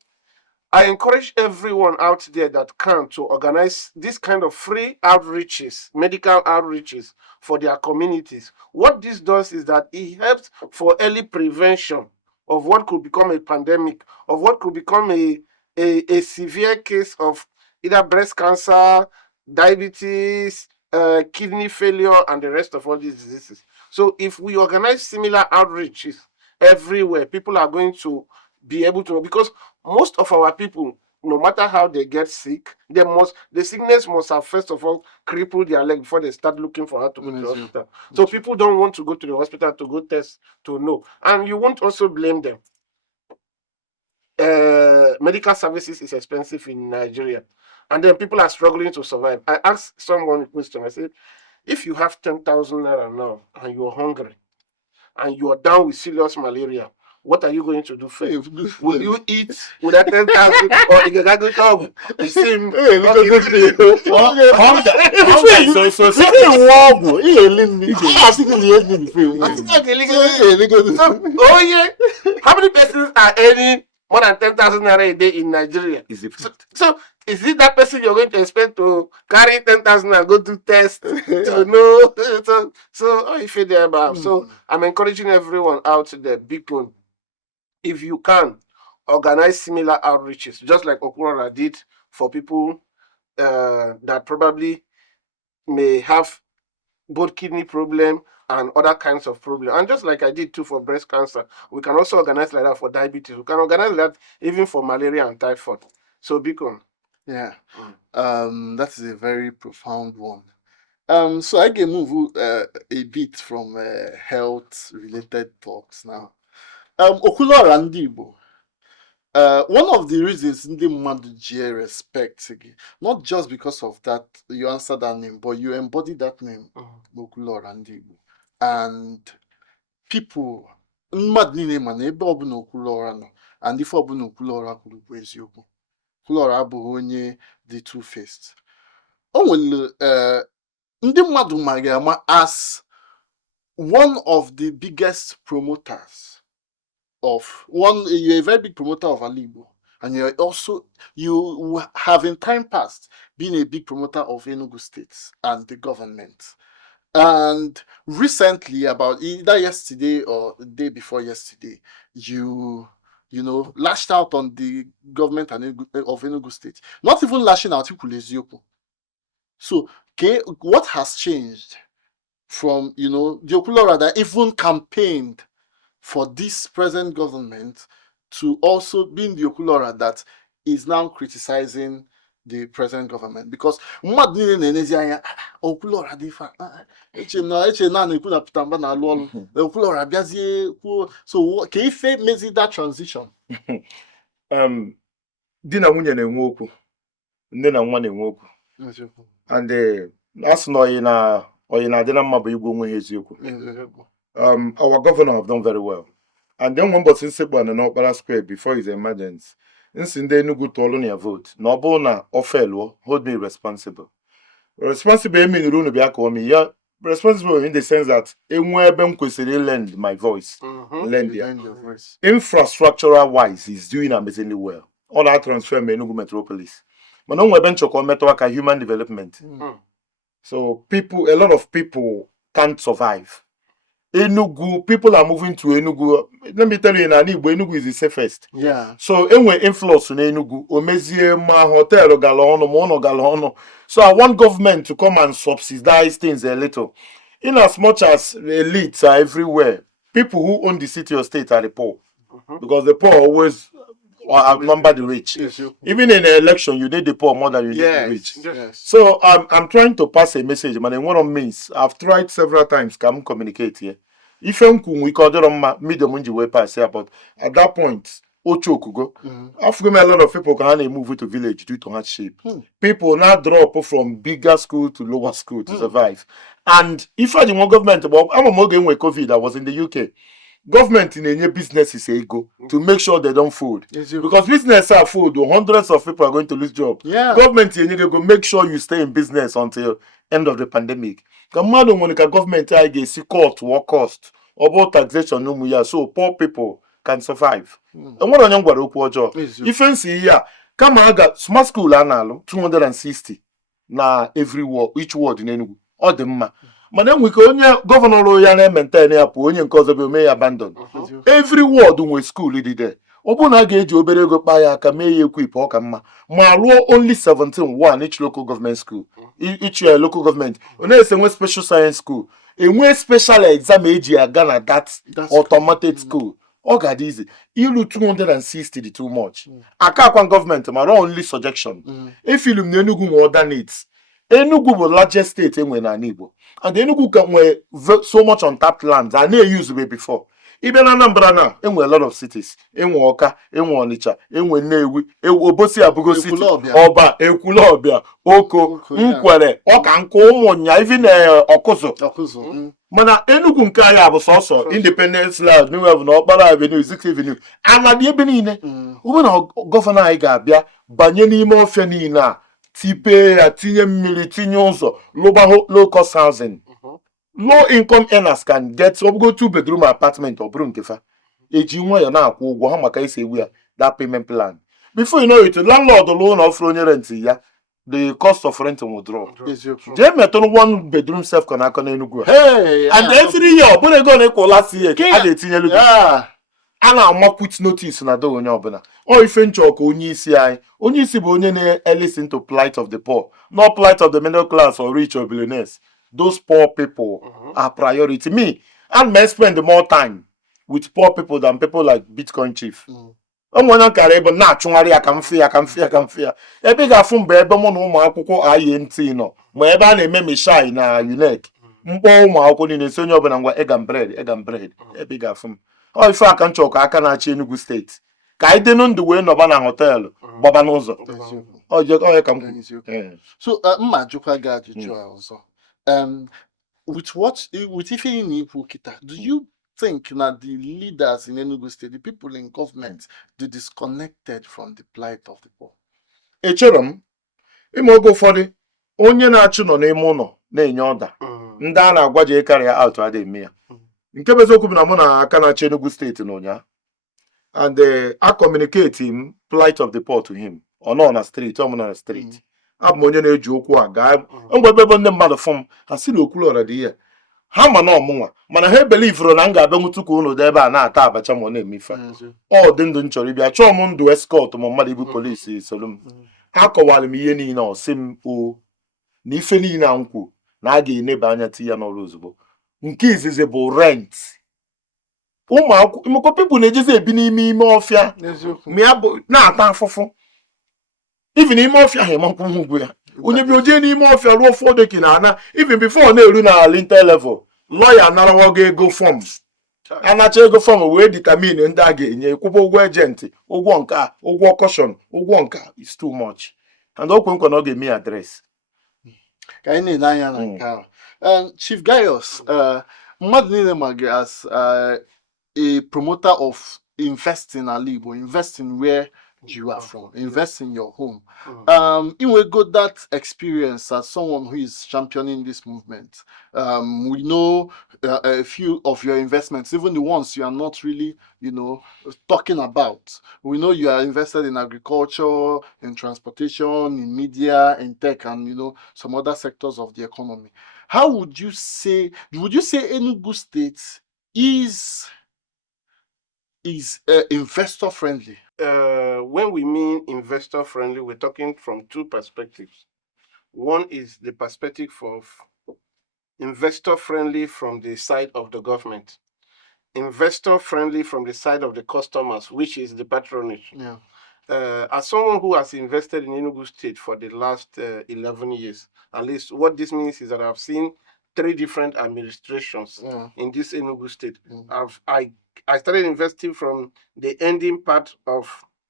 I encourage everyone out there that can to organize this kind of free outreaches, medical outreaches for their communities. What this does is that it helps for early prevention of what could become a pandemic, of what could become a severe case of either breast cancer, diabetes, kidney failure, and the rest of all these diseases. So if we organize similar outreaches everywhere, people are going to be able to know, because most of our people, no matter how they get sick, the sickness must have first of all crippled their leg before they start looking for how to go to the hospital. So people don't want to go to the hospital to go test to know. And you won't also blame them. Medical services is expensive in Nigeria, and then people are struggling to survive. I asked someone a question. I said, If you have 10,000 naira now and you're hungry and you're down with serious malaria, what are you going to do first? Will you eat with that 10,000 or you can go to the same? Hunger is also Oh yeah, how many persons are earning more than 10,000 naira a day in Nigeria? So is it that person you're going to expect to carry 10,000 and go do test to know? So how you feel there about? So I'm encouraging everyone out there, big one, if you can organize similar outreaches, just like Okwuluora did for people that probably may have both kidney problem and other kinds of problem. And just like I did too for breast cancer, we can also organize like that for diabetes. We can organize like that even for malaria and typhoid. So Beacon. Yeah. That is a very profound one. So I can move a bit from health related talks now. Okwuluora Ndi Igbo. One of the reasons Ndi mmadụ ji respect gị, not just because of that you answer that name, but you embody that name, Okwuluora Ndi Igbo. And people, mmadụ niile ma na ebe ọbụla Okwuluora nọ, and ife ọbụla Okwuluora kwuru bụ eziokwu. Okwuluora abụghị onye dị two-faced. O nwere ndị mmadụ ma gị ama as one of the biggest promoters of you're a very big promoter of Ala Igbo, and you have in time past been a big promoter of Enugu State and the government. And recently, about either yesterday or the day before yesterday, you lashed out on the government of Enugu State. Not even lashing out, so what has changed from the Okwuluora that even campaigned for this present government to also being the Okwuluora that is now criticizing the present government? Because mmadụ niile na-enezi anya Okwuluora dị fa eche na na-ekwu na Peter Mba na-alụ ọrụ Okwuluora bịazie kwuo. So ka ife mezi that transition? Di na nwunye na-enwe okwu, nne na nwa na-enwe okwu, and asị na oyi na-adị na mma bụ igwe onwe ha eziokwu. Our governor have done very well. And then one person said on Okpara Square before his emergence, in the Enugu tolu na vote. No bona ofelo hold me responsible. Responsible mean runu be akomi. Yeah, responsible in the sense that enwebe kwesịrị lend my voice. Lend your voice. Infrastructural wise, he's doing amazingly well. All that transfer me Enugu Metropolis. But no webe nchoko metwaka human development. So a lot of people can't survive. Enugu, people are moving to Enugu. Let me tell you, in Igbo, Enugu is the safest. Yeah. So, anyway, influx in Enugu, Omezie, ma hotel, galono, mono galono. So, I want government to come and subsidize things a little. In as much as elites are everywhere, people who own the city or state are the poor. Because the poor always outnumber the rich. Yes. Even in an election, you need the poor more than you need the rich. Yes. So I'm trying to pass a message, man. And what I mean, I've tried several times to communicate here. If we call them medium way pass here, but at that point, Ocho could go. After a lot of people can move to village due to hardship. People now drop from bigger school to lower school to survive. And if I didn't government, I'm a more game with COVID. I was in the UK. Government in any business is a go to make sure they don't fold. Because business are fold, hundreds of people are going to lose jobs. Yeah. Government in go make sure you stay in business until end of the pandemic. Government I get court work cost about taxation no muya so poor people can survive. And what on young job? If you see here, come on, got smart school analo 260 na every ward, each ward in Enugu. All the ma. But then we can governor ya na maintain ya po onye nke ọzọ be may abandon. Every ward we school did there. Obuna ga-eji obere ego kpa ya aka mee ya equip ọ ka mma. Ma ruo only 17 each local government school. Each local government. One is a special science school. A special exam eji aga na that automated school. Ọ ga dị easy. Ilu 260 dị too much. Aka akwa government ma only suggestion. If you na Enugu more than it. Enugu was the largest state in Igbo. And Enugu can so much untapped lands. I never used it before. Even Anambra now, enwe a lot of cities. Enwe Ọka, enwe Onitsha, enwe Nnewi, Obosi Abugo City, Ekwulọbịa. Ọba, Ekwulọbịa, Oko, Nkwere, Ọka Nkụ, Ụmụnya, even Ọkụzụ. Ọkụzụ. Mana Enugu nke anyị bụ sọsọ Independence Land, New Haven, Ọkpara Avenue, Sixth Avenue. Anadị ebe niile. Ugbu na gọvanọ anyị ga-abịa banye n'ime ọfịa niile a, tipe ya, tinye mmiri, tinye ụzọ, lụba low cost housing. Low income earners can get go 2-bedroom apartment or bụrụ nkefa. Eji nwa ya na-akwụ ụgwọ ha maka isi ewu ya that payment plan. Before you know it, landlord loan offer onye rent ya, the cost of rent will drop. Jee metụrụ 1-bedroom self konaka na Enugu. Hey, and every year, bụrụ ego na-ekwo last year, a na-etinyelu gị. A na-ama quit notice na do onye ọbụla. Ọ ife nchọ ka onye isi anyị. Onye isi bụ onye na-listen to plight of the poor, not plight of the middle class or rich or billionaires. Those poor people are priority. Me, I may spend more time with poor people than people like Bitcoin Chief. I'm going to carry but not chungari. I can fear. Ebe ga-afụ mgbe ebe mụ na ụmụ akwụkwọ INT nọ. Ma ebe a na-eme mishai na UNEC. Mkpọ ụmụ akwụkwọ niile so onye ọbụla ngwa egg and bread. Ebe ga-afụ m. Ọ ife aka nchọ ka aka na-achị Enugu steeti. Ka anyị dị ndụ wee nọba na họteelụ gbaba n'ụzọ. Ọ ka m kwuru. So mma jụkwa gị ajụjụ a ọzọ. With ife ị na-ekwu kịta, do you think that the leaders in Enugu State, the people in government, they disconnected from the plight of the poor? Echere m, ime oge ụfọdụ onye na-achụ nọ n'ime ụlọ na-enye ọda ndị a na-agwa je karịa out adịghị eme ya. Nke bụ eziokwu bụ na mụ na aka na-achị Enugu steeti n'ụnyaa, and I communicate him plight of the poor to him. Ọ nọ na street, ọ mụ na street. Abụ m onye na-eji okwu a gaa mgbe ebe ndị mmadụ fụ m ha si na Okwuluora dị ihe ha ma na ọmụnwa mana ha ebelivuru na m ga-abịa nwụtụ ka ụlọ dị ebe a na-ata abacha ma ọ na-eme ife ọ dị ndụ m chọrọ ịbịa chọọ m ndụ eskọt ma mmadụ ibu polisi soro m. Ha kọwara m ihe niile ọ sị m o na ife niile a nkwu na a ga-eneba anya ti ya n'ọrụ ozugbo. Nke izizi bụ rent. Ụmụ akwụkwọ imekọ pipụl na-ejezi ebi n'ime ọfịa ma ya bụ na-ata afụfụ. Even n'ime ọfịa ha ịmakwụ m ugwu ya. Onye bi oje n'ime ọfịa ruo ụfọdụ ka na-ana even before na-eru na lintel level lawyer anarawa ego fọm. Anacha ego fọm wee determine ndị a ga-enye kwụba ụgwọ ejenti, ụgwọ nke a, ụgwọ caution, ụgwọ nke a is too much. And okwe nkwa na ọ ga-eme adres. Ka anyị na-ele anya na nke ahụ. Chief Gaius, mmadụ niile ma gị as a promoter of investing Ala Igbo, investing where you are from, invest in your home. We got that experience as someone who is championing this movement. We know a few of your investments, even the ones you are not really, talking about. We know you are invested in agriculture, in transportation, in media, in tech, and some other sectors of the economy. How would you say Enugu State is investor friendly? When we mean investor friendly, we're talking from two perspectives. One is the perspective of investor friendly from the side of the government, investor friendly from the side of the customers, which is the patronage. Yeah. As someone who has invested in Enugu State for the last 11 years, at least what this means is that I've seen 3 different administrations in this Enugu State. I started investing from the ending part of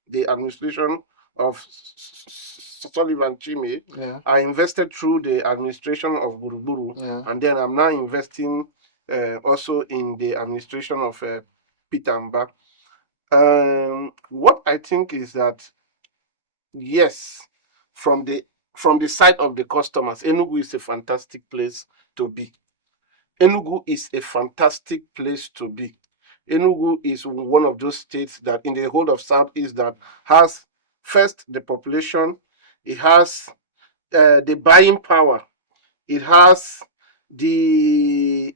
the administration of Sullivan Chime. Yeah. I invested through the administration of Buruburu, and then I'm now investing also in the administration of Peter Mba. What I think is that, yes, from the side of the customers, Enugu is a fantastic place to be. Enugu is a fantastic place to be. Enugu is one of those states that in the whole of Southeast that has first the population, it has the buying power, it has the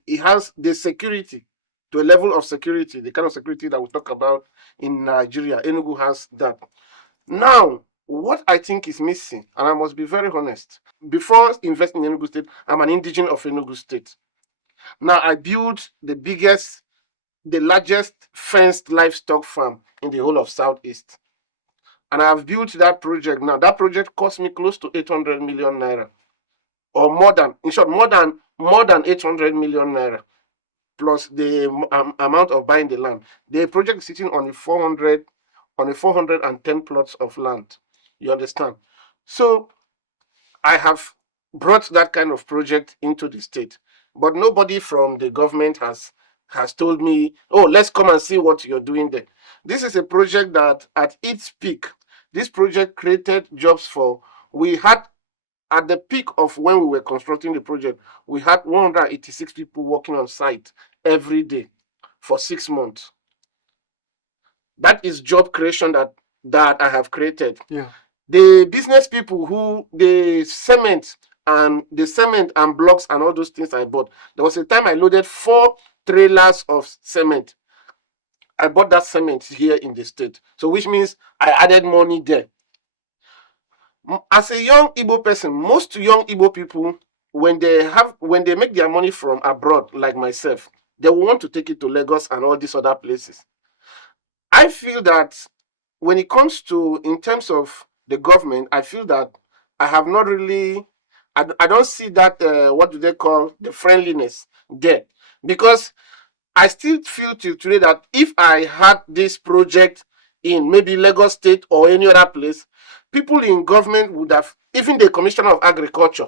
security, to a level of security, the kind of security that we talk about in Nigeria. Enugu has that. Now, what I think is missing, and I must be very honest, before investing in Enugu State, I'm an indigene of Enugu State. Now, I built the largest fenced livestock farm in the whole of Southeast. And I've built that project. Now, that project cost me close to 800 million naira. Or more than 800 million naira. plus the amount of buying the land. The project is sitting on a 410 plots of land. You understand? So I have brought that kind of project into the state, but nobody from the government has told me, oh, let's come and see what you're doing there. This is a project that at its peak, this project created jobs for, we had, at the peak of when we were constructing the project, we had 186 people working on site every day for 6 months. That is job creation that I have created. Yeah. The business people who the cement and blocks and all those things I bought. There was a time I loaded 4 trailers of cement. I bought that cement here in the state. So which means I added money there. As a young Igbo person, most young Igbo people, when they make their money from abroad, like myself, they will want to take it to Lagos and all these other places. I feel that when it comes to, in terms of the government, I feel that I have not really, I don't see that, what do they call, the friendliness there. Because I still feel till today that if I had this project in maybe Lagos State or any other place, people in government would have, even the Commissioner of Agriculture,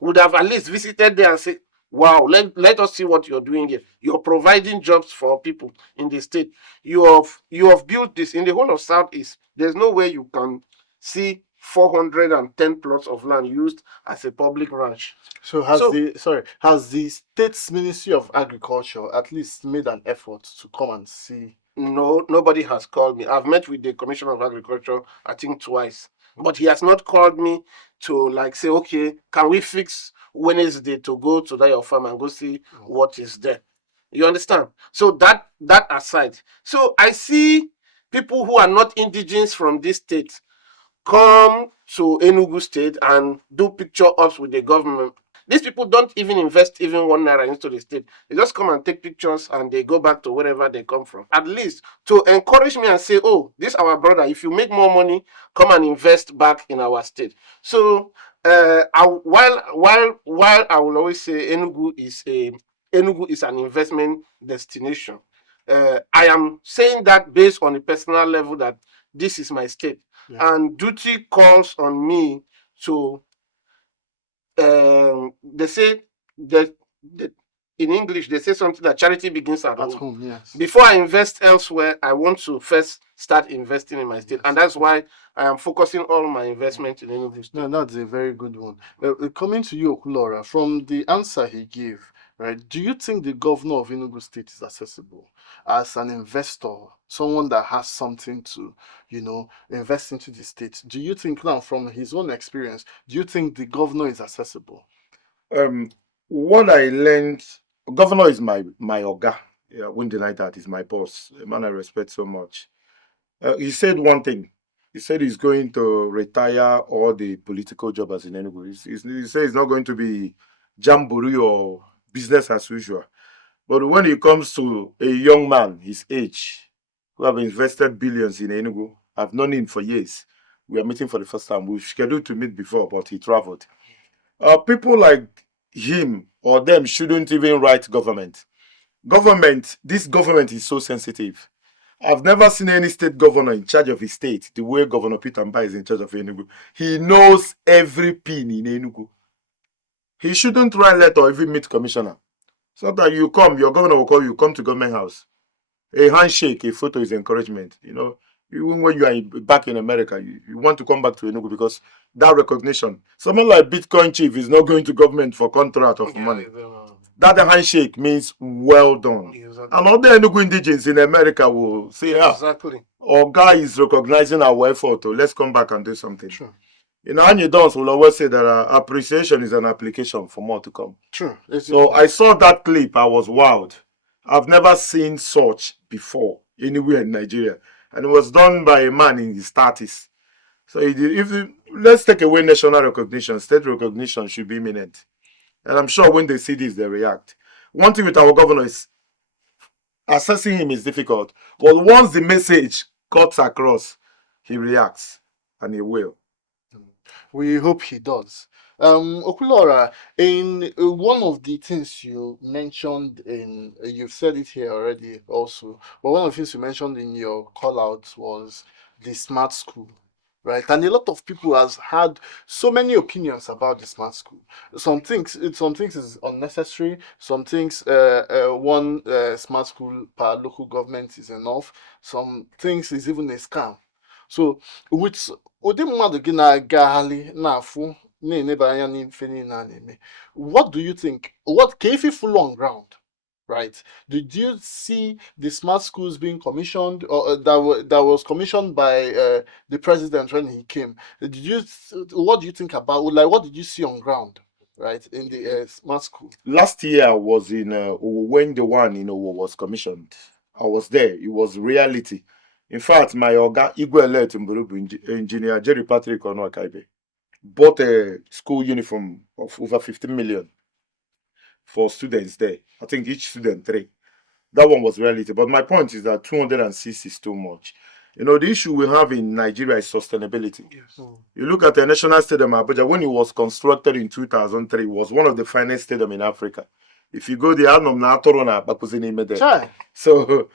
would have at least visited there and said, wow, let us see what you're doing here. You're providing jobs for people in the state. You have built this in the whole of Southeast. There's no way you can see 410 plots of land used as a public ranch. So has the state's Ministry of Agriculture at least made an effort to come and see? No, nobody has called me. I've met with the Commissioner of Agriculture, I think twice, but he has not called me to like say, okay, can we fix Wednesday to go to that your farm and go see what is there? You understand? So that aside, so I see people who are not indigenous from this state come to Enugu State and do picture ops with the government. These people don't even invest even 1 naira into the state. They just come and take pictures and they go back to wherever they come from. At least to encourage me and say, oh, this our brother. If you make more money, come and invest back in our state. So while I will always say Enugu is an investment destination, I am saying that based on a personal level that this is my state. Yeah. And duty calls on me to, they say that in English, they say something that charity begins at home. Yes. Before I invest elsewhere, I want to first start investing in my state. And that's why I am focusing all my investment in Enugu State. No, that's a very good one. Coming to you, Okwuluora, from the answer he gave, right, do you think the governor of Enugu State is accessible as an investor, someone that has something to, invest into the state? Do you think now, from his own experience, do you think the governor is accessible? What I learned, governor is my oga. Yeah, I wouldn't deny that. He's my boss, a man I respect so much. He said one thing. He said he's going to retire all the political jobbers in Enugu. He said it's not going to be jamboree or business as usual. But when it comes to a young man his age, who have invested billions in Enugu, I've known him for years. We are meeting for the first time. We've scheduled to meet before, but he traveled. People like him or them shouldn't even write government. This government is so sensitive. I've never seen any state governor in charge of his state the way Governor Peter Mba is in charge of Enugu. He knows every pin in Enugu. He shouldn't write letter or even meet commissioner. So that you come, your governor will call you, come to government house. A handshake, a photo is encouragement. Even when you are back in America, you want to come back to Enugu because that recognition. Someone like Bitcoin Chief is not going to government for contract of money. That handshake means well done. Exactly. And all the Enugu indigenes in America will say, exactly. Our guy is recognizing our effort. Let's come back and do something. Sure. Anya Dons will always say that appreciation is an application for more to come. True. So I saw that clip. I was wowed. I've never seen such before anywhere in Nigeria. And it was done by a man in his 30s. So let's take away national recognition. State recognition should be imminent. And I'm sure when they see this, they react. One thing with our governor is assessing him is difficult. But once the message cuts across, he reacts. And he will. We hope he does. Okwuluora, in one of the things you mentioned you've said it here already also, but one of the things you mentioned in your call out was the smart school, right? And a lot of people has had so many opinions about the smart school. Some things is unnecessary. Some things, one smart school per local government is enough. Some things is even a scam. So, with ụdị mmadụ gị na-agagharị na-afụ na-eneba anya n'ife niile a na-eme, what do you think? What ka ife full on ground, right? Did you see the smart schools being commissioned, or that was commissioned by the president when he came? What do you think about, like, what did you see on ground, right, in the smart school? Last year I was in when the one in Owo was commissioned. I was there. It was reality. In fact, my Oga Igbo engineer Jerry Patrick Onwakaibe bought a school uniform of over 15 million for students there. I think each student 3. That one was reality. But my point is that 206 is too much. You know, the issue we have in Nigeria is sustainability. Yes. You look at the National Stadium Abuja, when it was constructed in 2003, it was one of the finest stadiums in Africa. If you go there, Chai. so,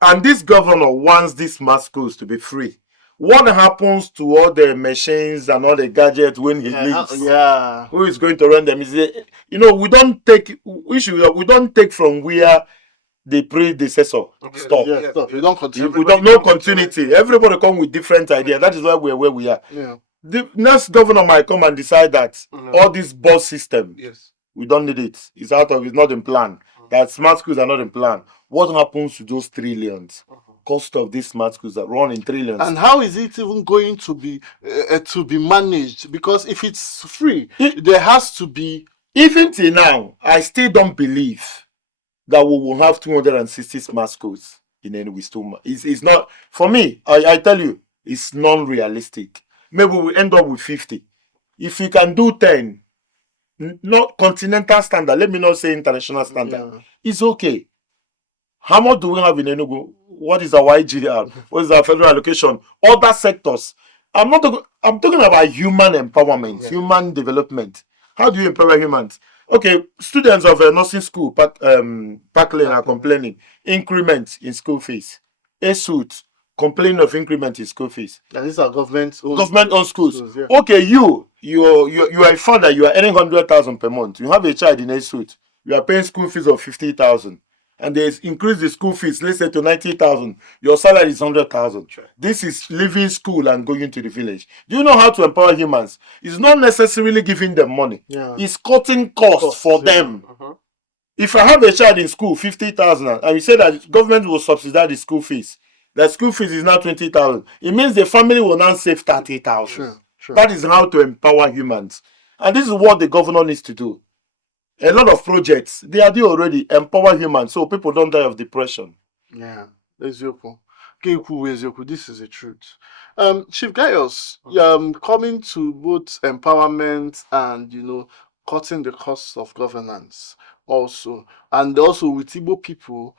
and this governor wants these smart schools to be free. What happens to all the machines and all the gadgets when he leaves? Yeah. Who is going to run them? You know, we don't take from where the predecessor stop. Yeah, stop. You don't continue. We don't know continuity. Everybody come with different ideas. That is why we're where we are. Yeah. The next governor might come and decide that all this bus system, Yes. we don't need it. It's not in plan. That smart schools are not in plan. What happens to those trillions? Cost of these smart schools that run in trillions. And how is it even going to be managed? Because if it's free, there has to be. Even till now, I still don't believe that we will have 260 smart schools in Enugu State. It's not, for me, I tell you, it's non-realistic. Maybe we'll end up with 50. If we can do 10, not continental standard, let me not say international standard, it's okay. How much do we have in Enugu? What is our IGR? What is our federal allocation? Other sectors. I'm talking about human empowerment, human development. How do you empower humans? Okay, students of a nursing school, Parkland are complaining. Increment in school fees. ESUT, complaining of increment in school fees. And these are government-owned schools. Yeah. Okay, you are a father, you are earning 100,000 per month. You have a child in ESUT. You are paying school fees of 50,000. And they increase the school fees, let's say to 90,000. Your salary is 100,000. Sure. This is leaving school and going to the village. Do you know how to empower humans? It's not necessarily giving them money. Yeah. It's cutting costs for them. If I have a child in school, 50,000, and you say that government will subsidize the school fees, the school fees is now 20,000. It means the family will now save 30,000. Sure. That is how to empower humans. And this is what the governor needs to do. A lot of projects, they are there already, empower humans so people don't die of depression. Yeah, this is the truth. Chief Gaius, coming to both empowerment and cutting the costs of governance also, and also with Igbo people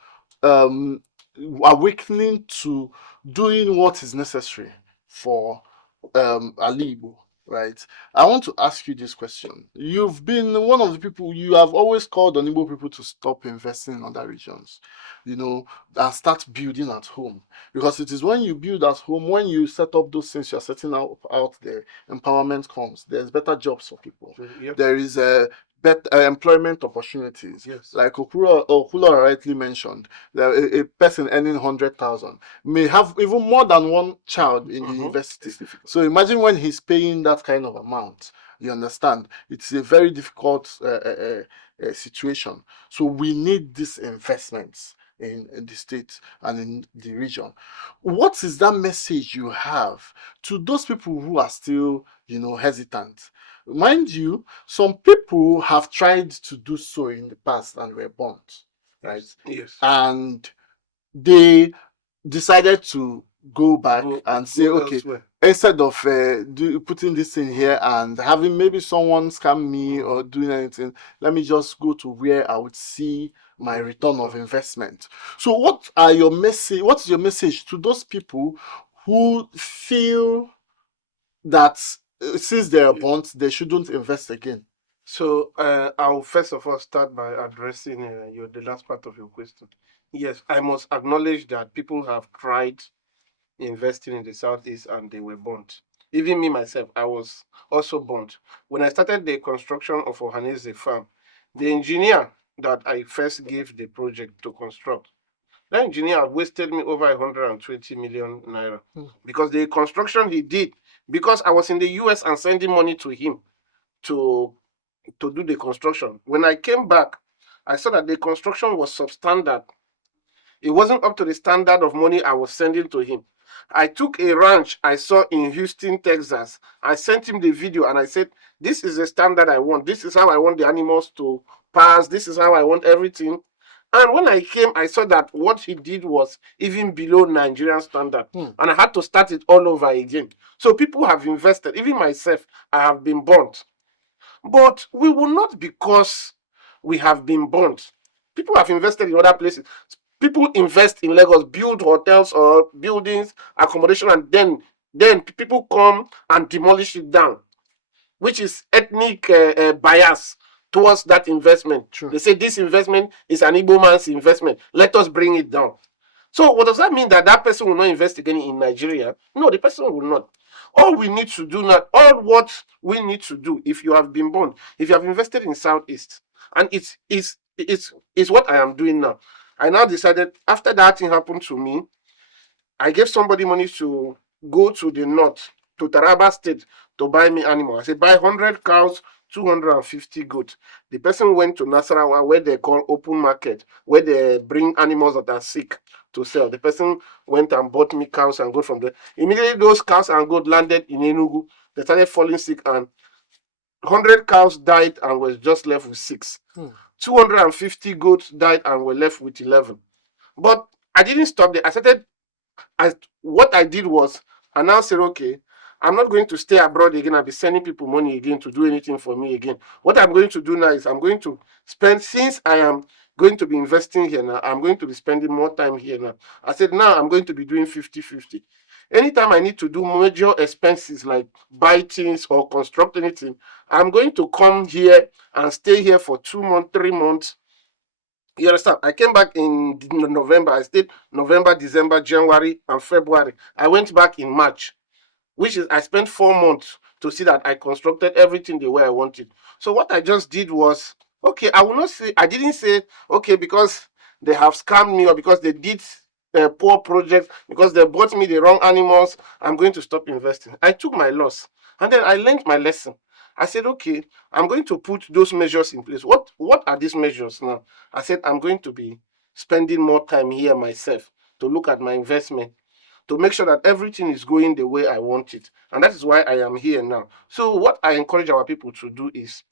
awakening to doing what is necessary for Ala Igbo. Right. I want to ask you this question. You've been one of the people, you have always called on Igbo people to stop investing in other regions, and start building at home. Because it is when you build at home, when you set up those things you're setting out there, empowerment comes. There's better jobs for people. Yep. There is better employment opportunities. Yes. Like Okwuluora rightly mentioned, a person earning 100,000 may have even more than one child in the university. So imagine when he's paying that kind of amount. You understand? It's a very difficult situation. So we need these investments in the state and in the region. What is that message you have to those people who are still, hesitant? Mind you, some people have tried to do so in the past and were burnt, right? Yes. And they decided to go back and say, okay, elsewhere. Instead of putting this in here and having maybe someone scam me or doing anything, let me just go to where I would see my return of investment. So what is your message to those people who feel that since they are burnt, they shouldn't invest again? So I'll first of all start by addressing the last part of your question. Yes, I must acknowledge that people have tried investing in the southeast and they were burnt. Even me myself, I was also burnt. When I started the construction of Ohaneze farm, the engineer that I first gave the project to construct, that engineer wasted me over 120 million naira because the construction he did, because I was in the US and sending money to him to do the construction. When I came back, I saw that the construction was substandard. It wasn't up to the standard of money I was sending to him. I took a ranch I saw in Houston, Texas. I sent him the video and I said, this is the standard I want. This is how I want the animals to pass. This is how I want everything. And when I came, I saw that what he did was even below Nigerian standard. And I had to start it all over again. So people have invested. Even myself, I have been burnt. But we will not, because we have been burnt. People have invested in other places. People invest in Lagos, build hotels or buildings, accommodation, and then people come and demolish it down, which is ethnic bias towards that investment. True. They say this investment is an Igbo man's investment. Let us bring it down. So what does that mean, that that person will not invest again in Nigeria? No, the person will not. All we need to do now, all what we need to do, if you have been born, if you have invested in Southeast, and it's what I am doing now. I now decided, after that thing happened to me, I gave somebody money to go to the north, to Taraba State, to buy me animal. I said, buy 100 cows, 250 goats. The person went to Nasarawa, where they call open market, where they bring animals that are sick to sell. The person went and bought me cows and goats from there. Immediately, those cows and goats landed in Enugu. They started falling sick, and 100 cows died and was just left with 6. 250 goats died and were left with 11. But I didn't stop there. What I did was, I now said, okay, I'm not going to stay abroad again and be sending people money again to do anything for me again. What I'm going to do now is, I'm going to spend, since I am going to be investing here now, I'm going to be spending more time here now. I said, now I'm going to be doing 50-50. Anytime I need to do major expenses like buy things or construct anything, I'm going to come here and stay here for 2 months, 3 months. You understand? I came back in November. I stayed November, December, January, and February. I went back in March, which is, I spent 4 months to see that I constructed everything the way I wanted. So what I just did was, okay, I will not say, I didn't say, okay, because they have scammed me or because they did poor projects, because they bought me the wrong animals, I'm going to stop investing. I took my loss, and then I learned my lesson. I said, okay, I'm going to put those measures in place. What are these measures now? I said, I'm going to be spending more time here myself to look at my investment, to make sure that everything is going the way I want it. And that is why I am here now. So what I encourage our people to do is,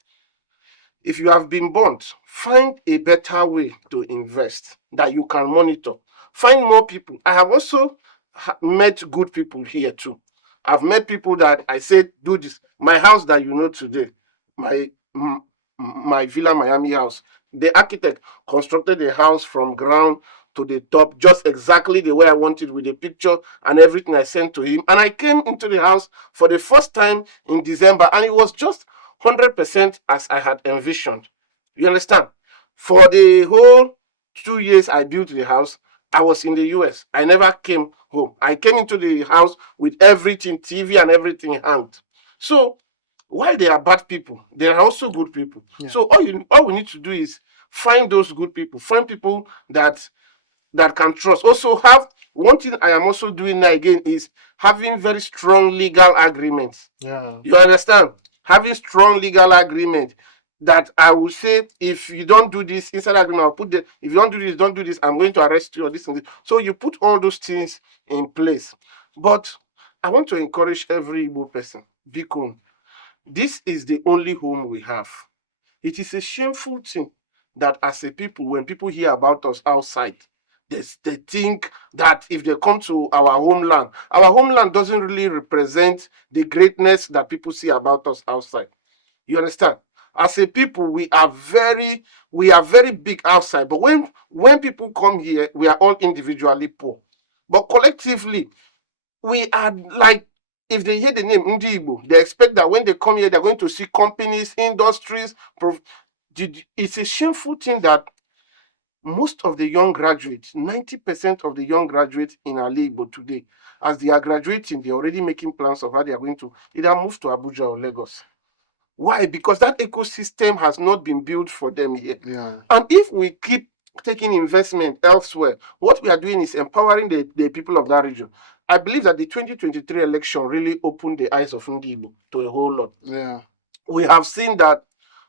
if you have been burnt, find a better way to invest that you can monitor. Find more people. I have also met good people here too. I've met people that I said, do this. My house that you know today, my Villa Miami house, the architect constructed a house from ground to the top, just exactly the way I wanted, with the picture and everything I sent to him. And I came into the house for the first time in December, and it was just 100% as I had envisioned. You understand? For the whole 2 years I built the house, I was in the US. I never came home. I came into the house with everything, TV and everything hanged. So while they are bad people, they are also good people. Yeah. So all we need to do is find those good people, find people that can trust. Also, have one thing I am also doing now again is having very strong legal agreements. Yeah. You understand? Having strong legal agreement that I will say, if you don't do this inside agreement, I'll put the, if you don't do this, don't do this, I'm going to arrest you or this and this. So you put all those things in place. But I want to encourage every Igbo person, Bikon, this is the only home we have. It is a shameful thing that as a people, when people hear about us outside, they think that if they come to our homeland doesn't really represent the greatness that people see about us outside. You understand? As a people, we are very big outside. But when people come here, we are all individually poor. But collectively, we are like if they hear the name Ndi Igbo, they expect that when they come here, they're going to see companies, industries. It's a shameful thing that most of the young graduates, 90% of the young graduates in Ala Igbo today, as they are graduating, they're already making plans of how they are going to either move to Abuja or Lagos. Why? Because that ecosystem has not been built for them yet. Yeah. And if we keep taking investment elsewhere, what we are doing is empowering the people of that region. I believe that the 2023 election really opened the eyes of Ndi Igbo to a whole lot. Yeah. We have seen that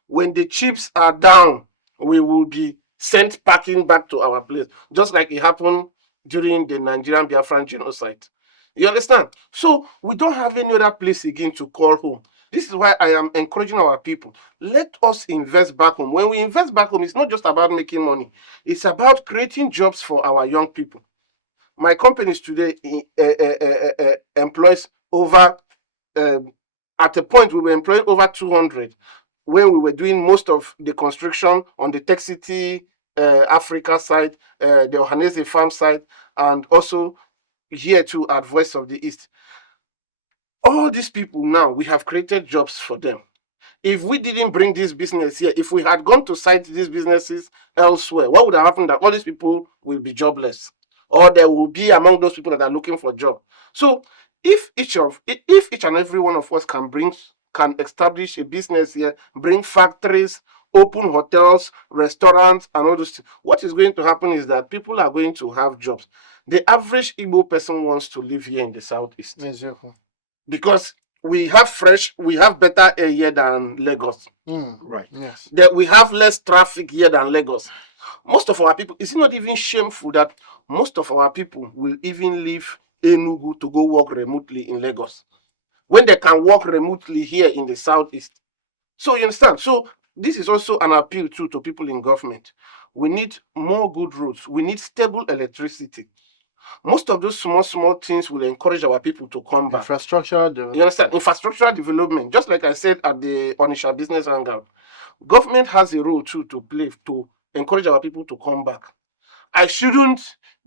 when the chips are down, we will be sent packing back to our place, just like it happened during the Nigerian Biafran genocide. You understand? So we don't have any other place again to call home. This is why I am encouraging our people. Let us invest back home. When we invest back home, it's not just about making money. It's about creating jobs for our young people. My companies today employs over, at a point we were employing over 200 when we were doing most of the construction on the Tech City Africa side, the Ohanese farm side, and also here too at Voice of the East. All these people now, we have created jobs for them. If we didn't bring this business here, if we had gone to site these businesses elsewhere, what would have happened? That all these people will be jobless, or there will be among those people that are looking for a job. So if each and every one of us can establish a business here, bring factories, open hotels, restaurants, and all those things, what is going to happen is that people are going to have jobs. The average Igbo person wants to live here in the southeast. Exactly. Because we have better air here than Lagos. Right. Yes. That we have less traffic here than Lagos. Most of our people, it's not even shameful that most of our people will even leave Enugu to go work remotely in Lagos, when they can work remotely here in the southeast. So you understand? So this is also an appeal too to people in government. We need more good roads. We need stable electricity. Most of those small things will encourage our people to come back. Infrastructural You development. understand? Infrastructural development, just like I said at the Onisha Business Hangout. Government has a role too to play to encourage our people to come back. I shouldn't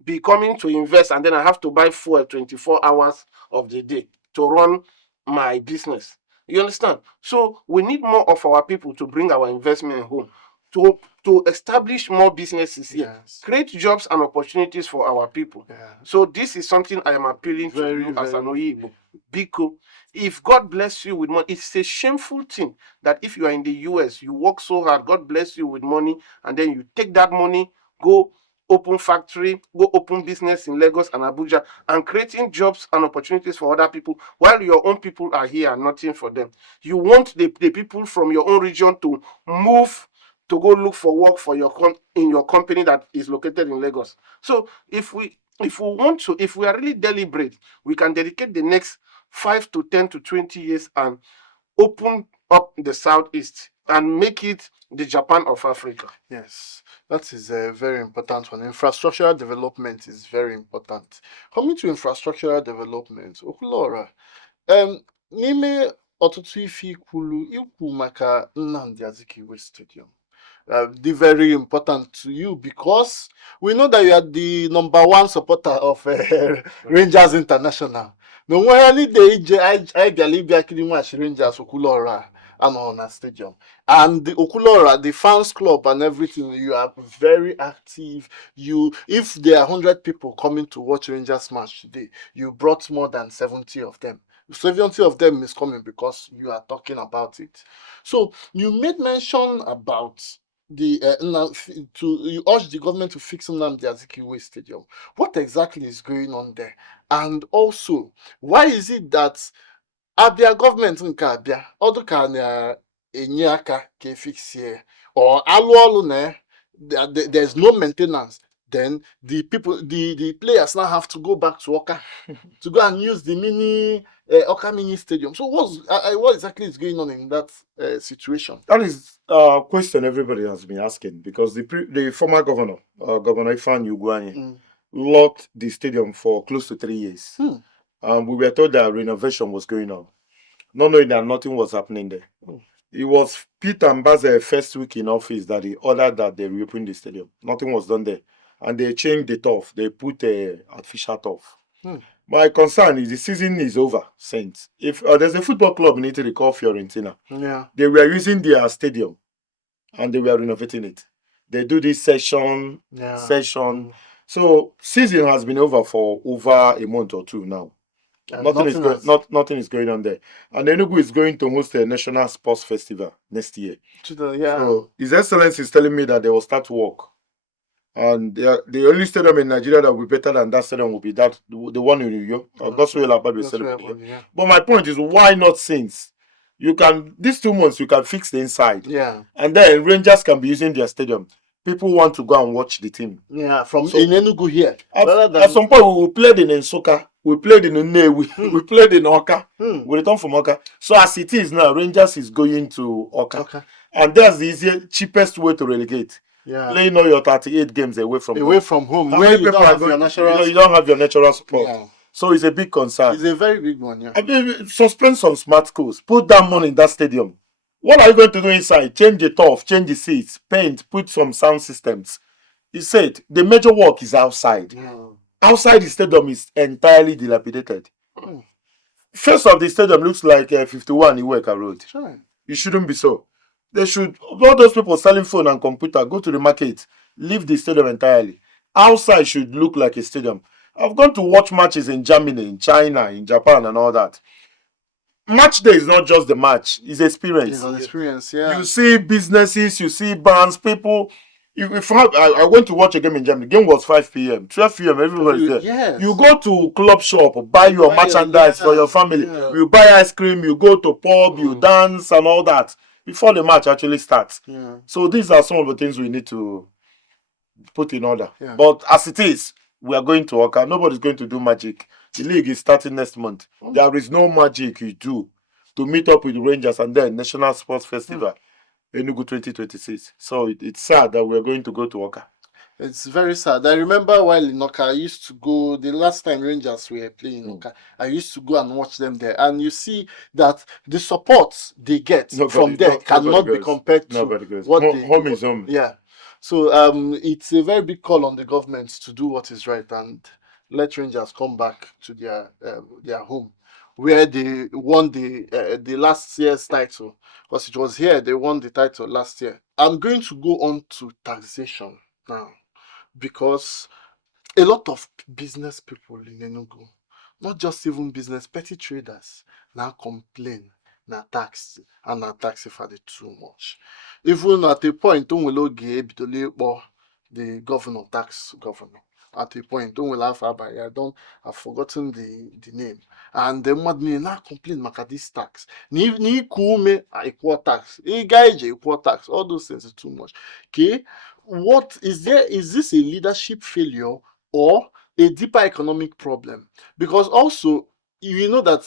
be coming to invest and then I have to buy fuel 24 hours of the day to run my business. You understand? So we need more of our people to bring our investment home, to establish more businesses here, Yes. create jobs and opportunities for our people. Yeah. So this is something I am appealing to Very, you as an very- Igbo. Because if God bless you with money, it's a shameful thing that if you are in the US, you work so hard, God bless you with money, and then you take that money, go open factory, go open business in Lagos and Abuja, and creating jobs and opportunities for other people, while your own people are here and nothing for them. You want the people from your own region to move to go look for work for in your company that is located in Lagos. So if we are really deliberate, we can dedicate the next 5 to 10 to 20 years and open up the southeast and make it the Japan of Africa. Yes, that is a very important one. Infrastructural development is very important. Coming to infrastructural development, Okwuluora, n'ime ọtụtụ ife ikwu maka Nnamdi Azikiwe Stadium. Very important to you because we know that you are the #1 supporter of Rangers International. No one need I believe Rangers Okwuluora and on stadium. And the Okwuluora, the fans club and everything, you are very active. If there are 100 people coming to watch Rangers match today, you brought more than 70 of them. 70 of them is coming because you are talking about it. So you made mention about you urge the government to fix Nnamdi Azikiwe Stadium. What exactly is going on there? And also, why is it that Abia government nke Abia ọdụ ka na-enye aka ka fix here, or alụ ọlụ na there's no maintenance, then the players now have to go back to Oka to go and use the Oka mini stadium. So what exactly is going on in that situation? That is a question everybody has been asking, because the former governor, Governor Ifeanyi Ugwuanyi, locked the stadium for close to 3 years. We were told that renovation was going on, not knowing that nothing was happening there. It was Peter Mbaze's first week in office that he ordered that they reopen the stadium. Nothing was done there. And they changed the turf. They put a artificial turf. My concern is the season is over since. If there's a football club in Italy called Fiorentina, Yeah. they were using their stadium and they were renovating it. They do this session. So season has been over for over a month or two now. Nothing is going on there. And Enugu is going to host a national sports festival next year. So His Excellency is telling me that they will start work. And the only stadium in Nigeria that will be better than that stadium will be the one in New York. But my point is, why not since? You can, these 2 months, you can fix the inside. Yeah. And then Rangers can be using their stadium. People want to go and watch the team. Yeah, in Enugu here. At some point, we played in Nsukka, we played in Nnewi, we played in Oka. We returned from Oka. So as it is now, Rangers is going to Oka. And that's the easiest, cheapest way to relegate. Yeah. Playing all your 38 games away from home. Where you don't have your natural you don't have your natural support. Yeah. So it's a big concern. It's a very big one, yeah. I mean, suspend some smart schools. Put that money in that stadium. What are you going to do inside? Change the turf, change the seats, paint, put some sound systems. He said the major work is outside. Outside the stadium is entirely dilapidated. Face of the stadium looks like 51 Iweka Road. Sure. It shouldn't be so. They should, all those people selling phone and computer, go to the market, leave the stadium entirely. Outside should look like a stadium. I've gone to watch matches in Germany, in China, in Japan, and all that. Match day is not just the match; it's experience. It's an experience, yeah. You see businesses, you see brands, people. I went to watch a game in Germany. The game was 5 p.m., 12 p.m. Everybody's there. Yes. You go to club shop, buy your merchandise for your family. Yeah. You buy ice cream. You go to pub. You dance and all that before the match actually starts. Yeah. So these are some of the things we need to put in order. Yeah. But as it is, we are going to work out. Nobody's going to do magic. The league is starting next month. There is no magic you do to meet up with the Rangers and then National Sports Festival, Enugu 2026. So it's sad that we're going to go to Oka. It's very sad. I remember while in Oka, I used to go, the last time Rangers were playing in Oka, I used to go and watch them there. And you see that the support they get from there cannot be compared to what home is home. Yeah. So it's a very big call on the government to do what is right and let Rangers come back to their home, where they won the last year's title. Because it was here they won the title last year. I'm going to go on to taxation now, because a lot of business people in Enugu, not just even business, petty traders, now complain na tax and na tax if they too much. Even at a point, the governor, tax governor. At a point, I've forgotten the name. And the madman now complain maka this tax. Ni kume equal tax. Equal tax. All those things are too much. Okay. What is there? Is this a leadership failure or a deeper economic problem? Because also, you know that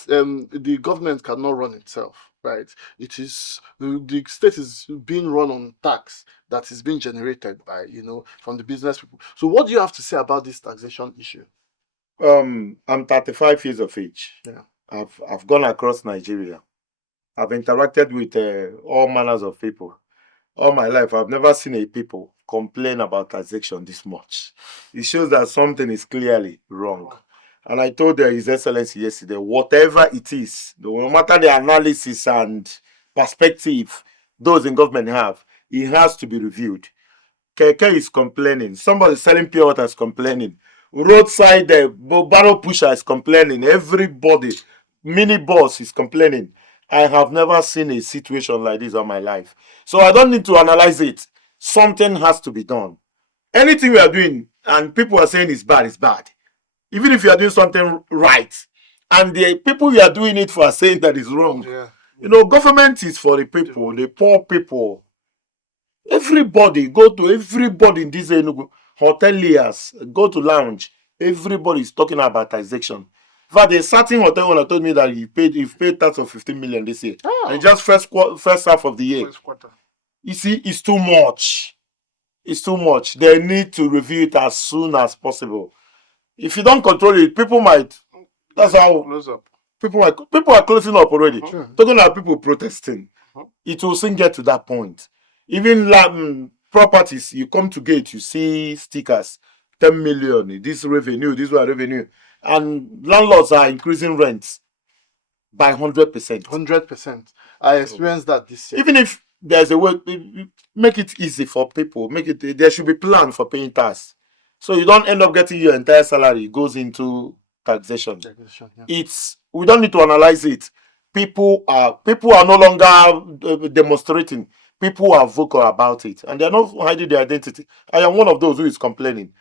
the government cannot run itself, right? It is the state is being run on tax that is being generated by, from the business people. So what do you have to say about this taxation issue? I'm 35 years of age. Yeah. I've gone across Nigeria. I've interacted with all manners of people. All my life, I've never seen a people complain about taxation this much. It shows that something is clearly wrong. And I told His Excellency yesterday, whatever it is, no matter the analysis and perspective those in government have, it has to be reviewed. Keke is complaining. Somebody selling pure water is complaining. Roadside barrel pusher is complaining. Everybody, mini boss is complaining. I have never seen a situation like this in my life. So I don't need to analyze it. Something has to be done. Anything we are doing and people are saying it's bad, it's bad. Even if you are doing something right, and the people you are doing it for are saying that is wrong. Yeah. Government is for the people, the poor people. Everybody, go to everybody in this Enugu, hoteliers, go to lounge. Everybody is talking about taxation. In fact, a certain hotel owner told me that he paid tax of 15 million this year. And just first half of the year. First quarter. You see, it's too much. It's too much. They need to review it as soon as possible. If you don't control it, people might. That's how Close up. people are closing up already. Sure. Talking about people protesting. It will soon get to that point. Even properties, you come to gate, you see stickers, 10 million, this revenue, this one revenue. and landlords are increasing rents by 100%. 100%. I experienced that this year. Even if there's a way, make it easy for people. There should be plan for paying tax, so you don't end up getting your entire salary goes into taxation. Yeah. We don't need to analyze it. People are no longer demonstrating. People are vocal about it, and they're not hiding their identity. I am one of those who is complaining.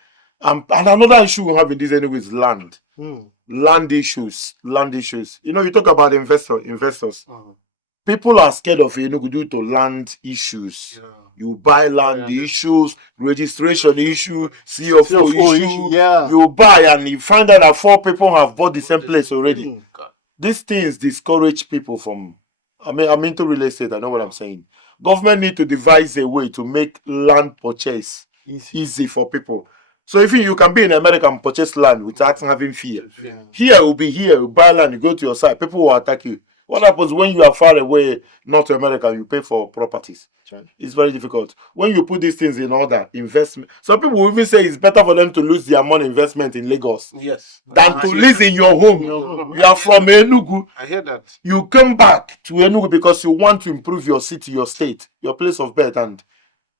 And another issue we have in this anyway is land. Land issues. You know, you talk about investors. People are scared of Enugu due to land issues. Yeah. You buy land issues, registration issue, CFO issue. Yeah. You buy and you find out that 4 people have bought the same place already. These things discourage people from. I'm into real estate. I know what I'm saying. Government need to devise a way to make land purchase easy for people. So if you can be in America and purchase land without having fear. Yeah. Here will be here. You buy land, you go to your side, people will attack you. What happens when you are far away, not to America, you pay for properties? It's very difficult. When you put these things in order, investment. Some people will even say it's better for them to lose their money investment in Lagos than to live in your home. You are from Enugu. I hear that. You come back to Enugu because you want to improve your city, your state, your place of birth, and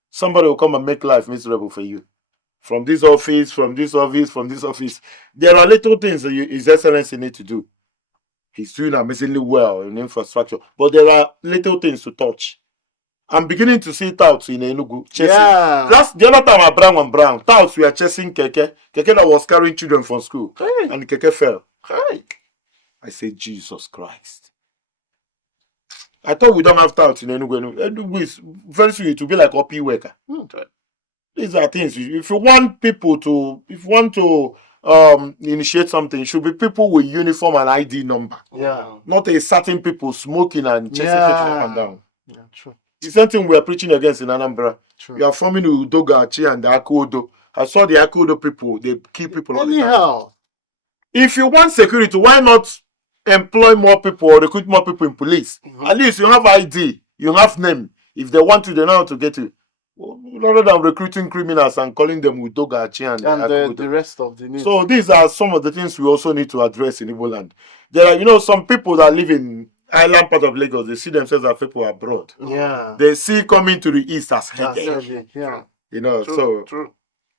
somebody will come and make life miserable for you. From this office, from this office. There are little things that His Excellency need to do. He's doing amazingly well in infrastructure, but there are little things to touch. I'm beginning to see touts in Enugu. That's the other time at Brown. Touts, we are chasing Keke that was carrying children from school. And Keke fell. I say, Jesus Christ. I thought we don't have touts in Enugu. Enugu is very soon to be like OP worker. These are things. If you want to initiate something, it should be people with uniform and ID number. Yeah. Not a certain people smoking and chasing people up and down. Yeah, true. The same thing we are preaching against in Anambra. True. You are forming Udogachi and the Akodo. I saw the Akodo people, they kill people all the time. If you want security, why not employ more people or recruit more people in police? At least you have ID, you have name. If they want to, they know how to get you. Rather than recruiting criminals and calling them Udogachi and the rest of the news. So these are some of the things we also need to address in Igbo land. There are, some people that live in island part of Lagos, they see themselves as people abroad. Yeah. They see coming to the east as headache. Yeah. True.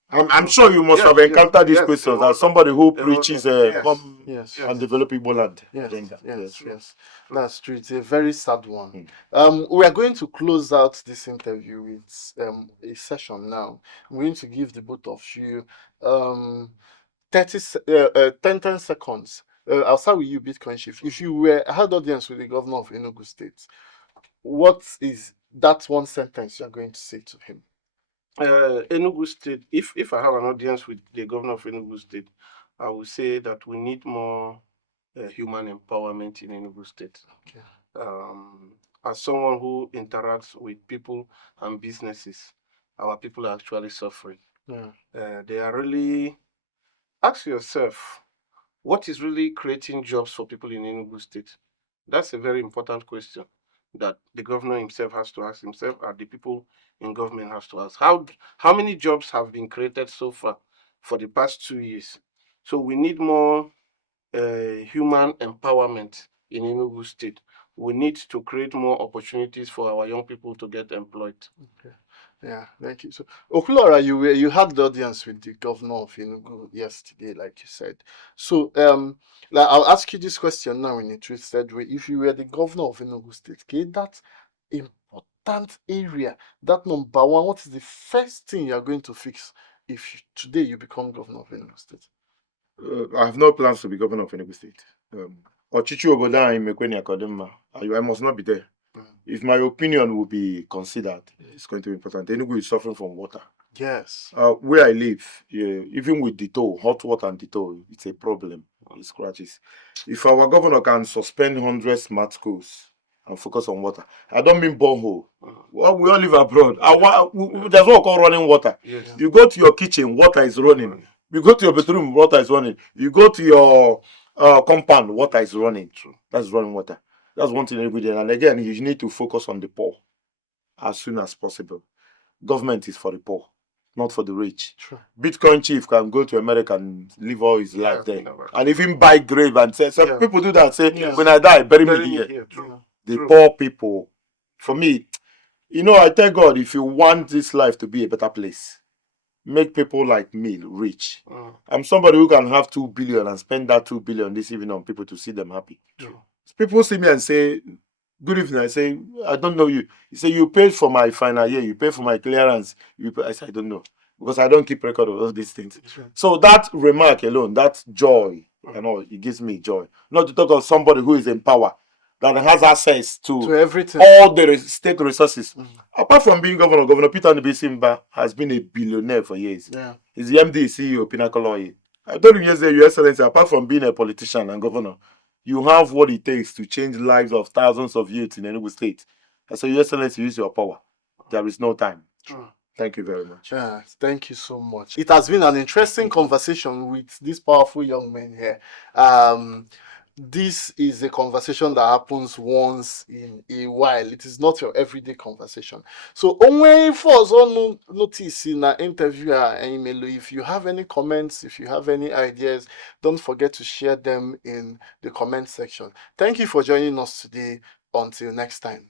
I'm sure you must have encountered these questions as somebody who preaches and develop Igbo land. Yes. That's true. It's a very sad one. We are going to close out this interview with a session now. I'm going to give the both of you 10 seconds. I'll start with you, Bitcoin Chief. If you had audience with the governor of Enugu State, what is that one sentence you are going to say to him? Enugu State, if I have an audience with the governor of Enugu State, I will say that we need more human empowerment in Enugu State. Okay. As someone who interacts with people and businesses, our people are actually suffering. They are really, ask yourself, what is really creating jobs for people in Enugu State? That's a very important question that the governor himself has to ask himself, and the people in government has to ask. How many jobs have been created so far for the past 2 years? So we need more human empowerment in Enugu State. We need to create more opportunities for our young people to get employed. Okay. Yeah, thank you. So, Okwuluora, you had the audience with the governor of Enugu yesterday, like you said. So, I'll ask you this question now in a twisted way. If you were the governor of Enugu State, okay, that important area, that number one, what is the first thing you are going to fix if today you become governor of Enugu State? I have no plans to be governor of Enugu State. Ọchịchị obodo anyị mekweni akọdịmma. I must not be there. If my opinion will be considered, it's going to be important. Enugu is suffering from water. Yes. Where I live, even with the toll, hot water and the toll, it's a problem. It scratches. If our governor can suspend 100 smart schools and focus on water, I don't mean borehole. Well, we all live abroad. There's what called running water. Yes. You go to your kitchen, water is running. You go to your bedroom, water is running. You go to your compound, water is running. That's running water. That's one thing every day. And again, you need to focus on the poor as soon as possible. Government is for the poor. not for the rich. True. Bitcoin chief can go to America and live all his life there. Never. And even buy grave and say, so Yeah. people do that, say, Yes. when I die, bury Bury me me here. here. True. The True. poor people. For me, you know, I tell God, if you want this life to be a better place, make people like me rich. I'm somebody who can have 2 billion and spend that 2 billion this evening on people to see them happy. True. People see me and say, good evening. I say, I don't know you. He say, you paid for my final year, you paid for my clearance. I say, I don't know. Because I don't keep record of all these things. True. So that remark alone, that joy, and all, it gives me joy. Not to talk of somebody who is in power, that has access to everything, all the state resources. Apart from being governor, Governor Peter Simba has been a billionaire for years. Yeah. He's the MD, CEO, Pinnacle Oil. I told him yesterday, Your Excellency, apart from being a politician and governor, you have what it takes to change lives of thousands of youths in Enugu State. I said, Your Excellency, use your power. There is no time. True. Thank you very much. Yeah, thank you so much. It has been an interesting conversation with these powerful young men here. This is a conversation that happens once in a while. It is not your everyday conversation. So, only for us notice in an interview, if you have any comments, if you have any ideas, don't forget to share them in the comment section. Thank you for joining us today. Until next time.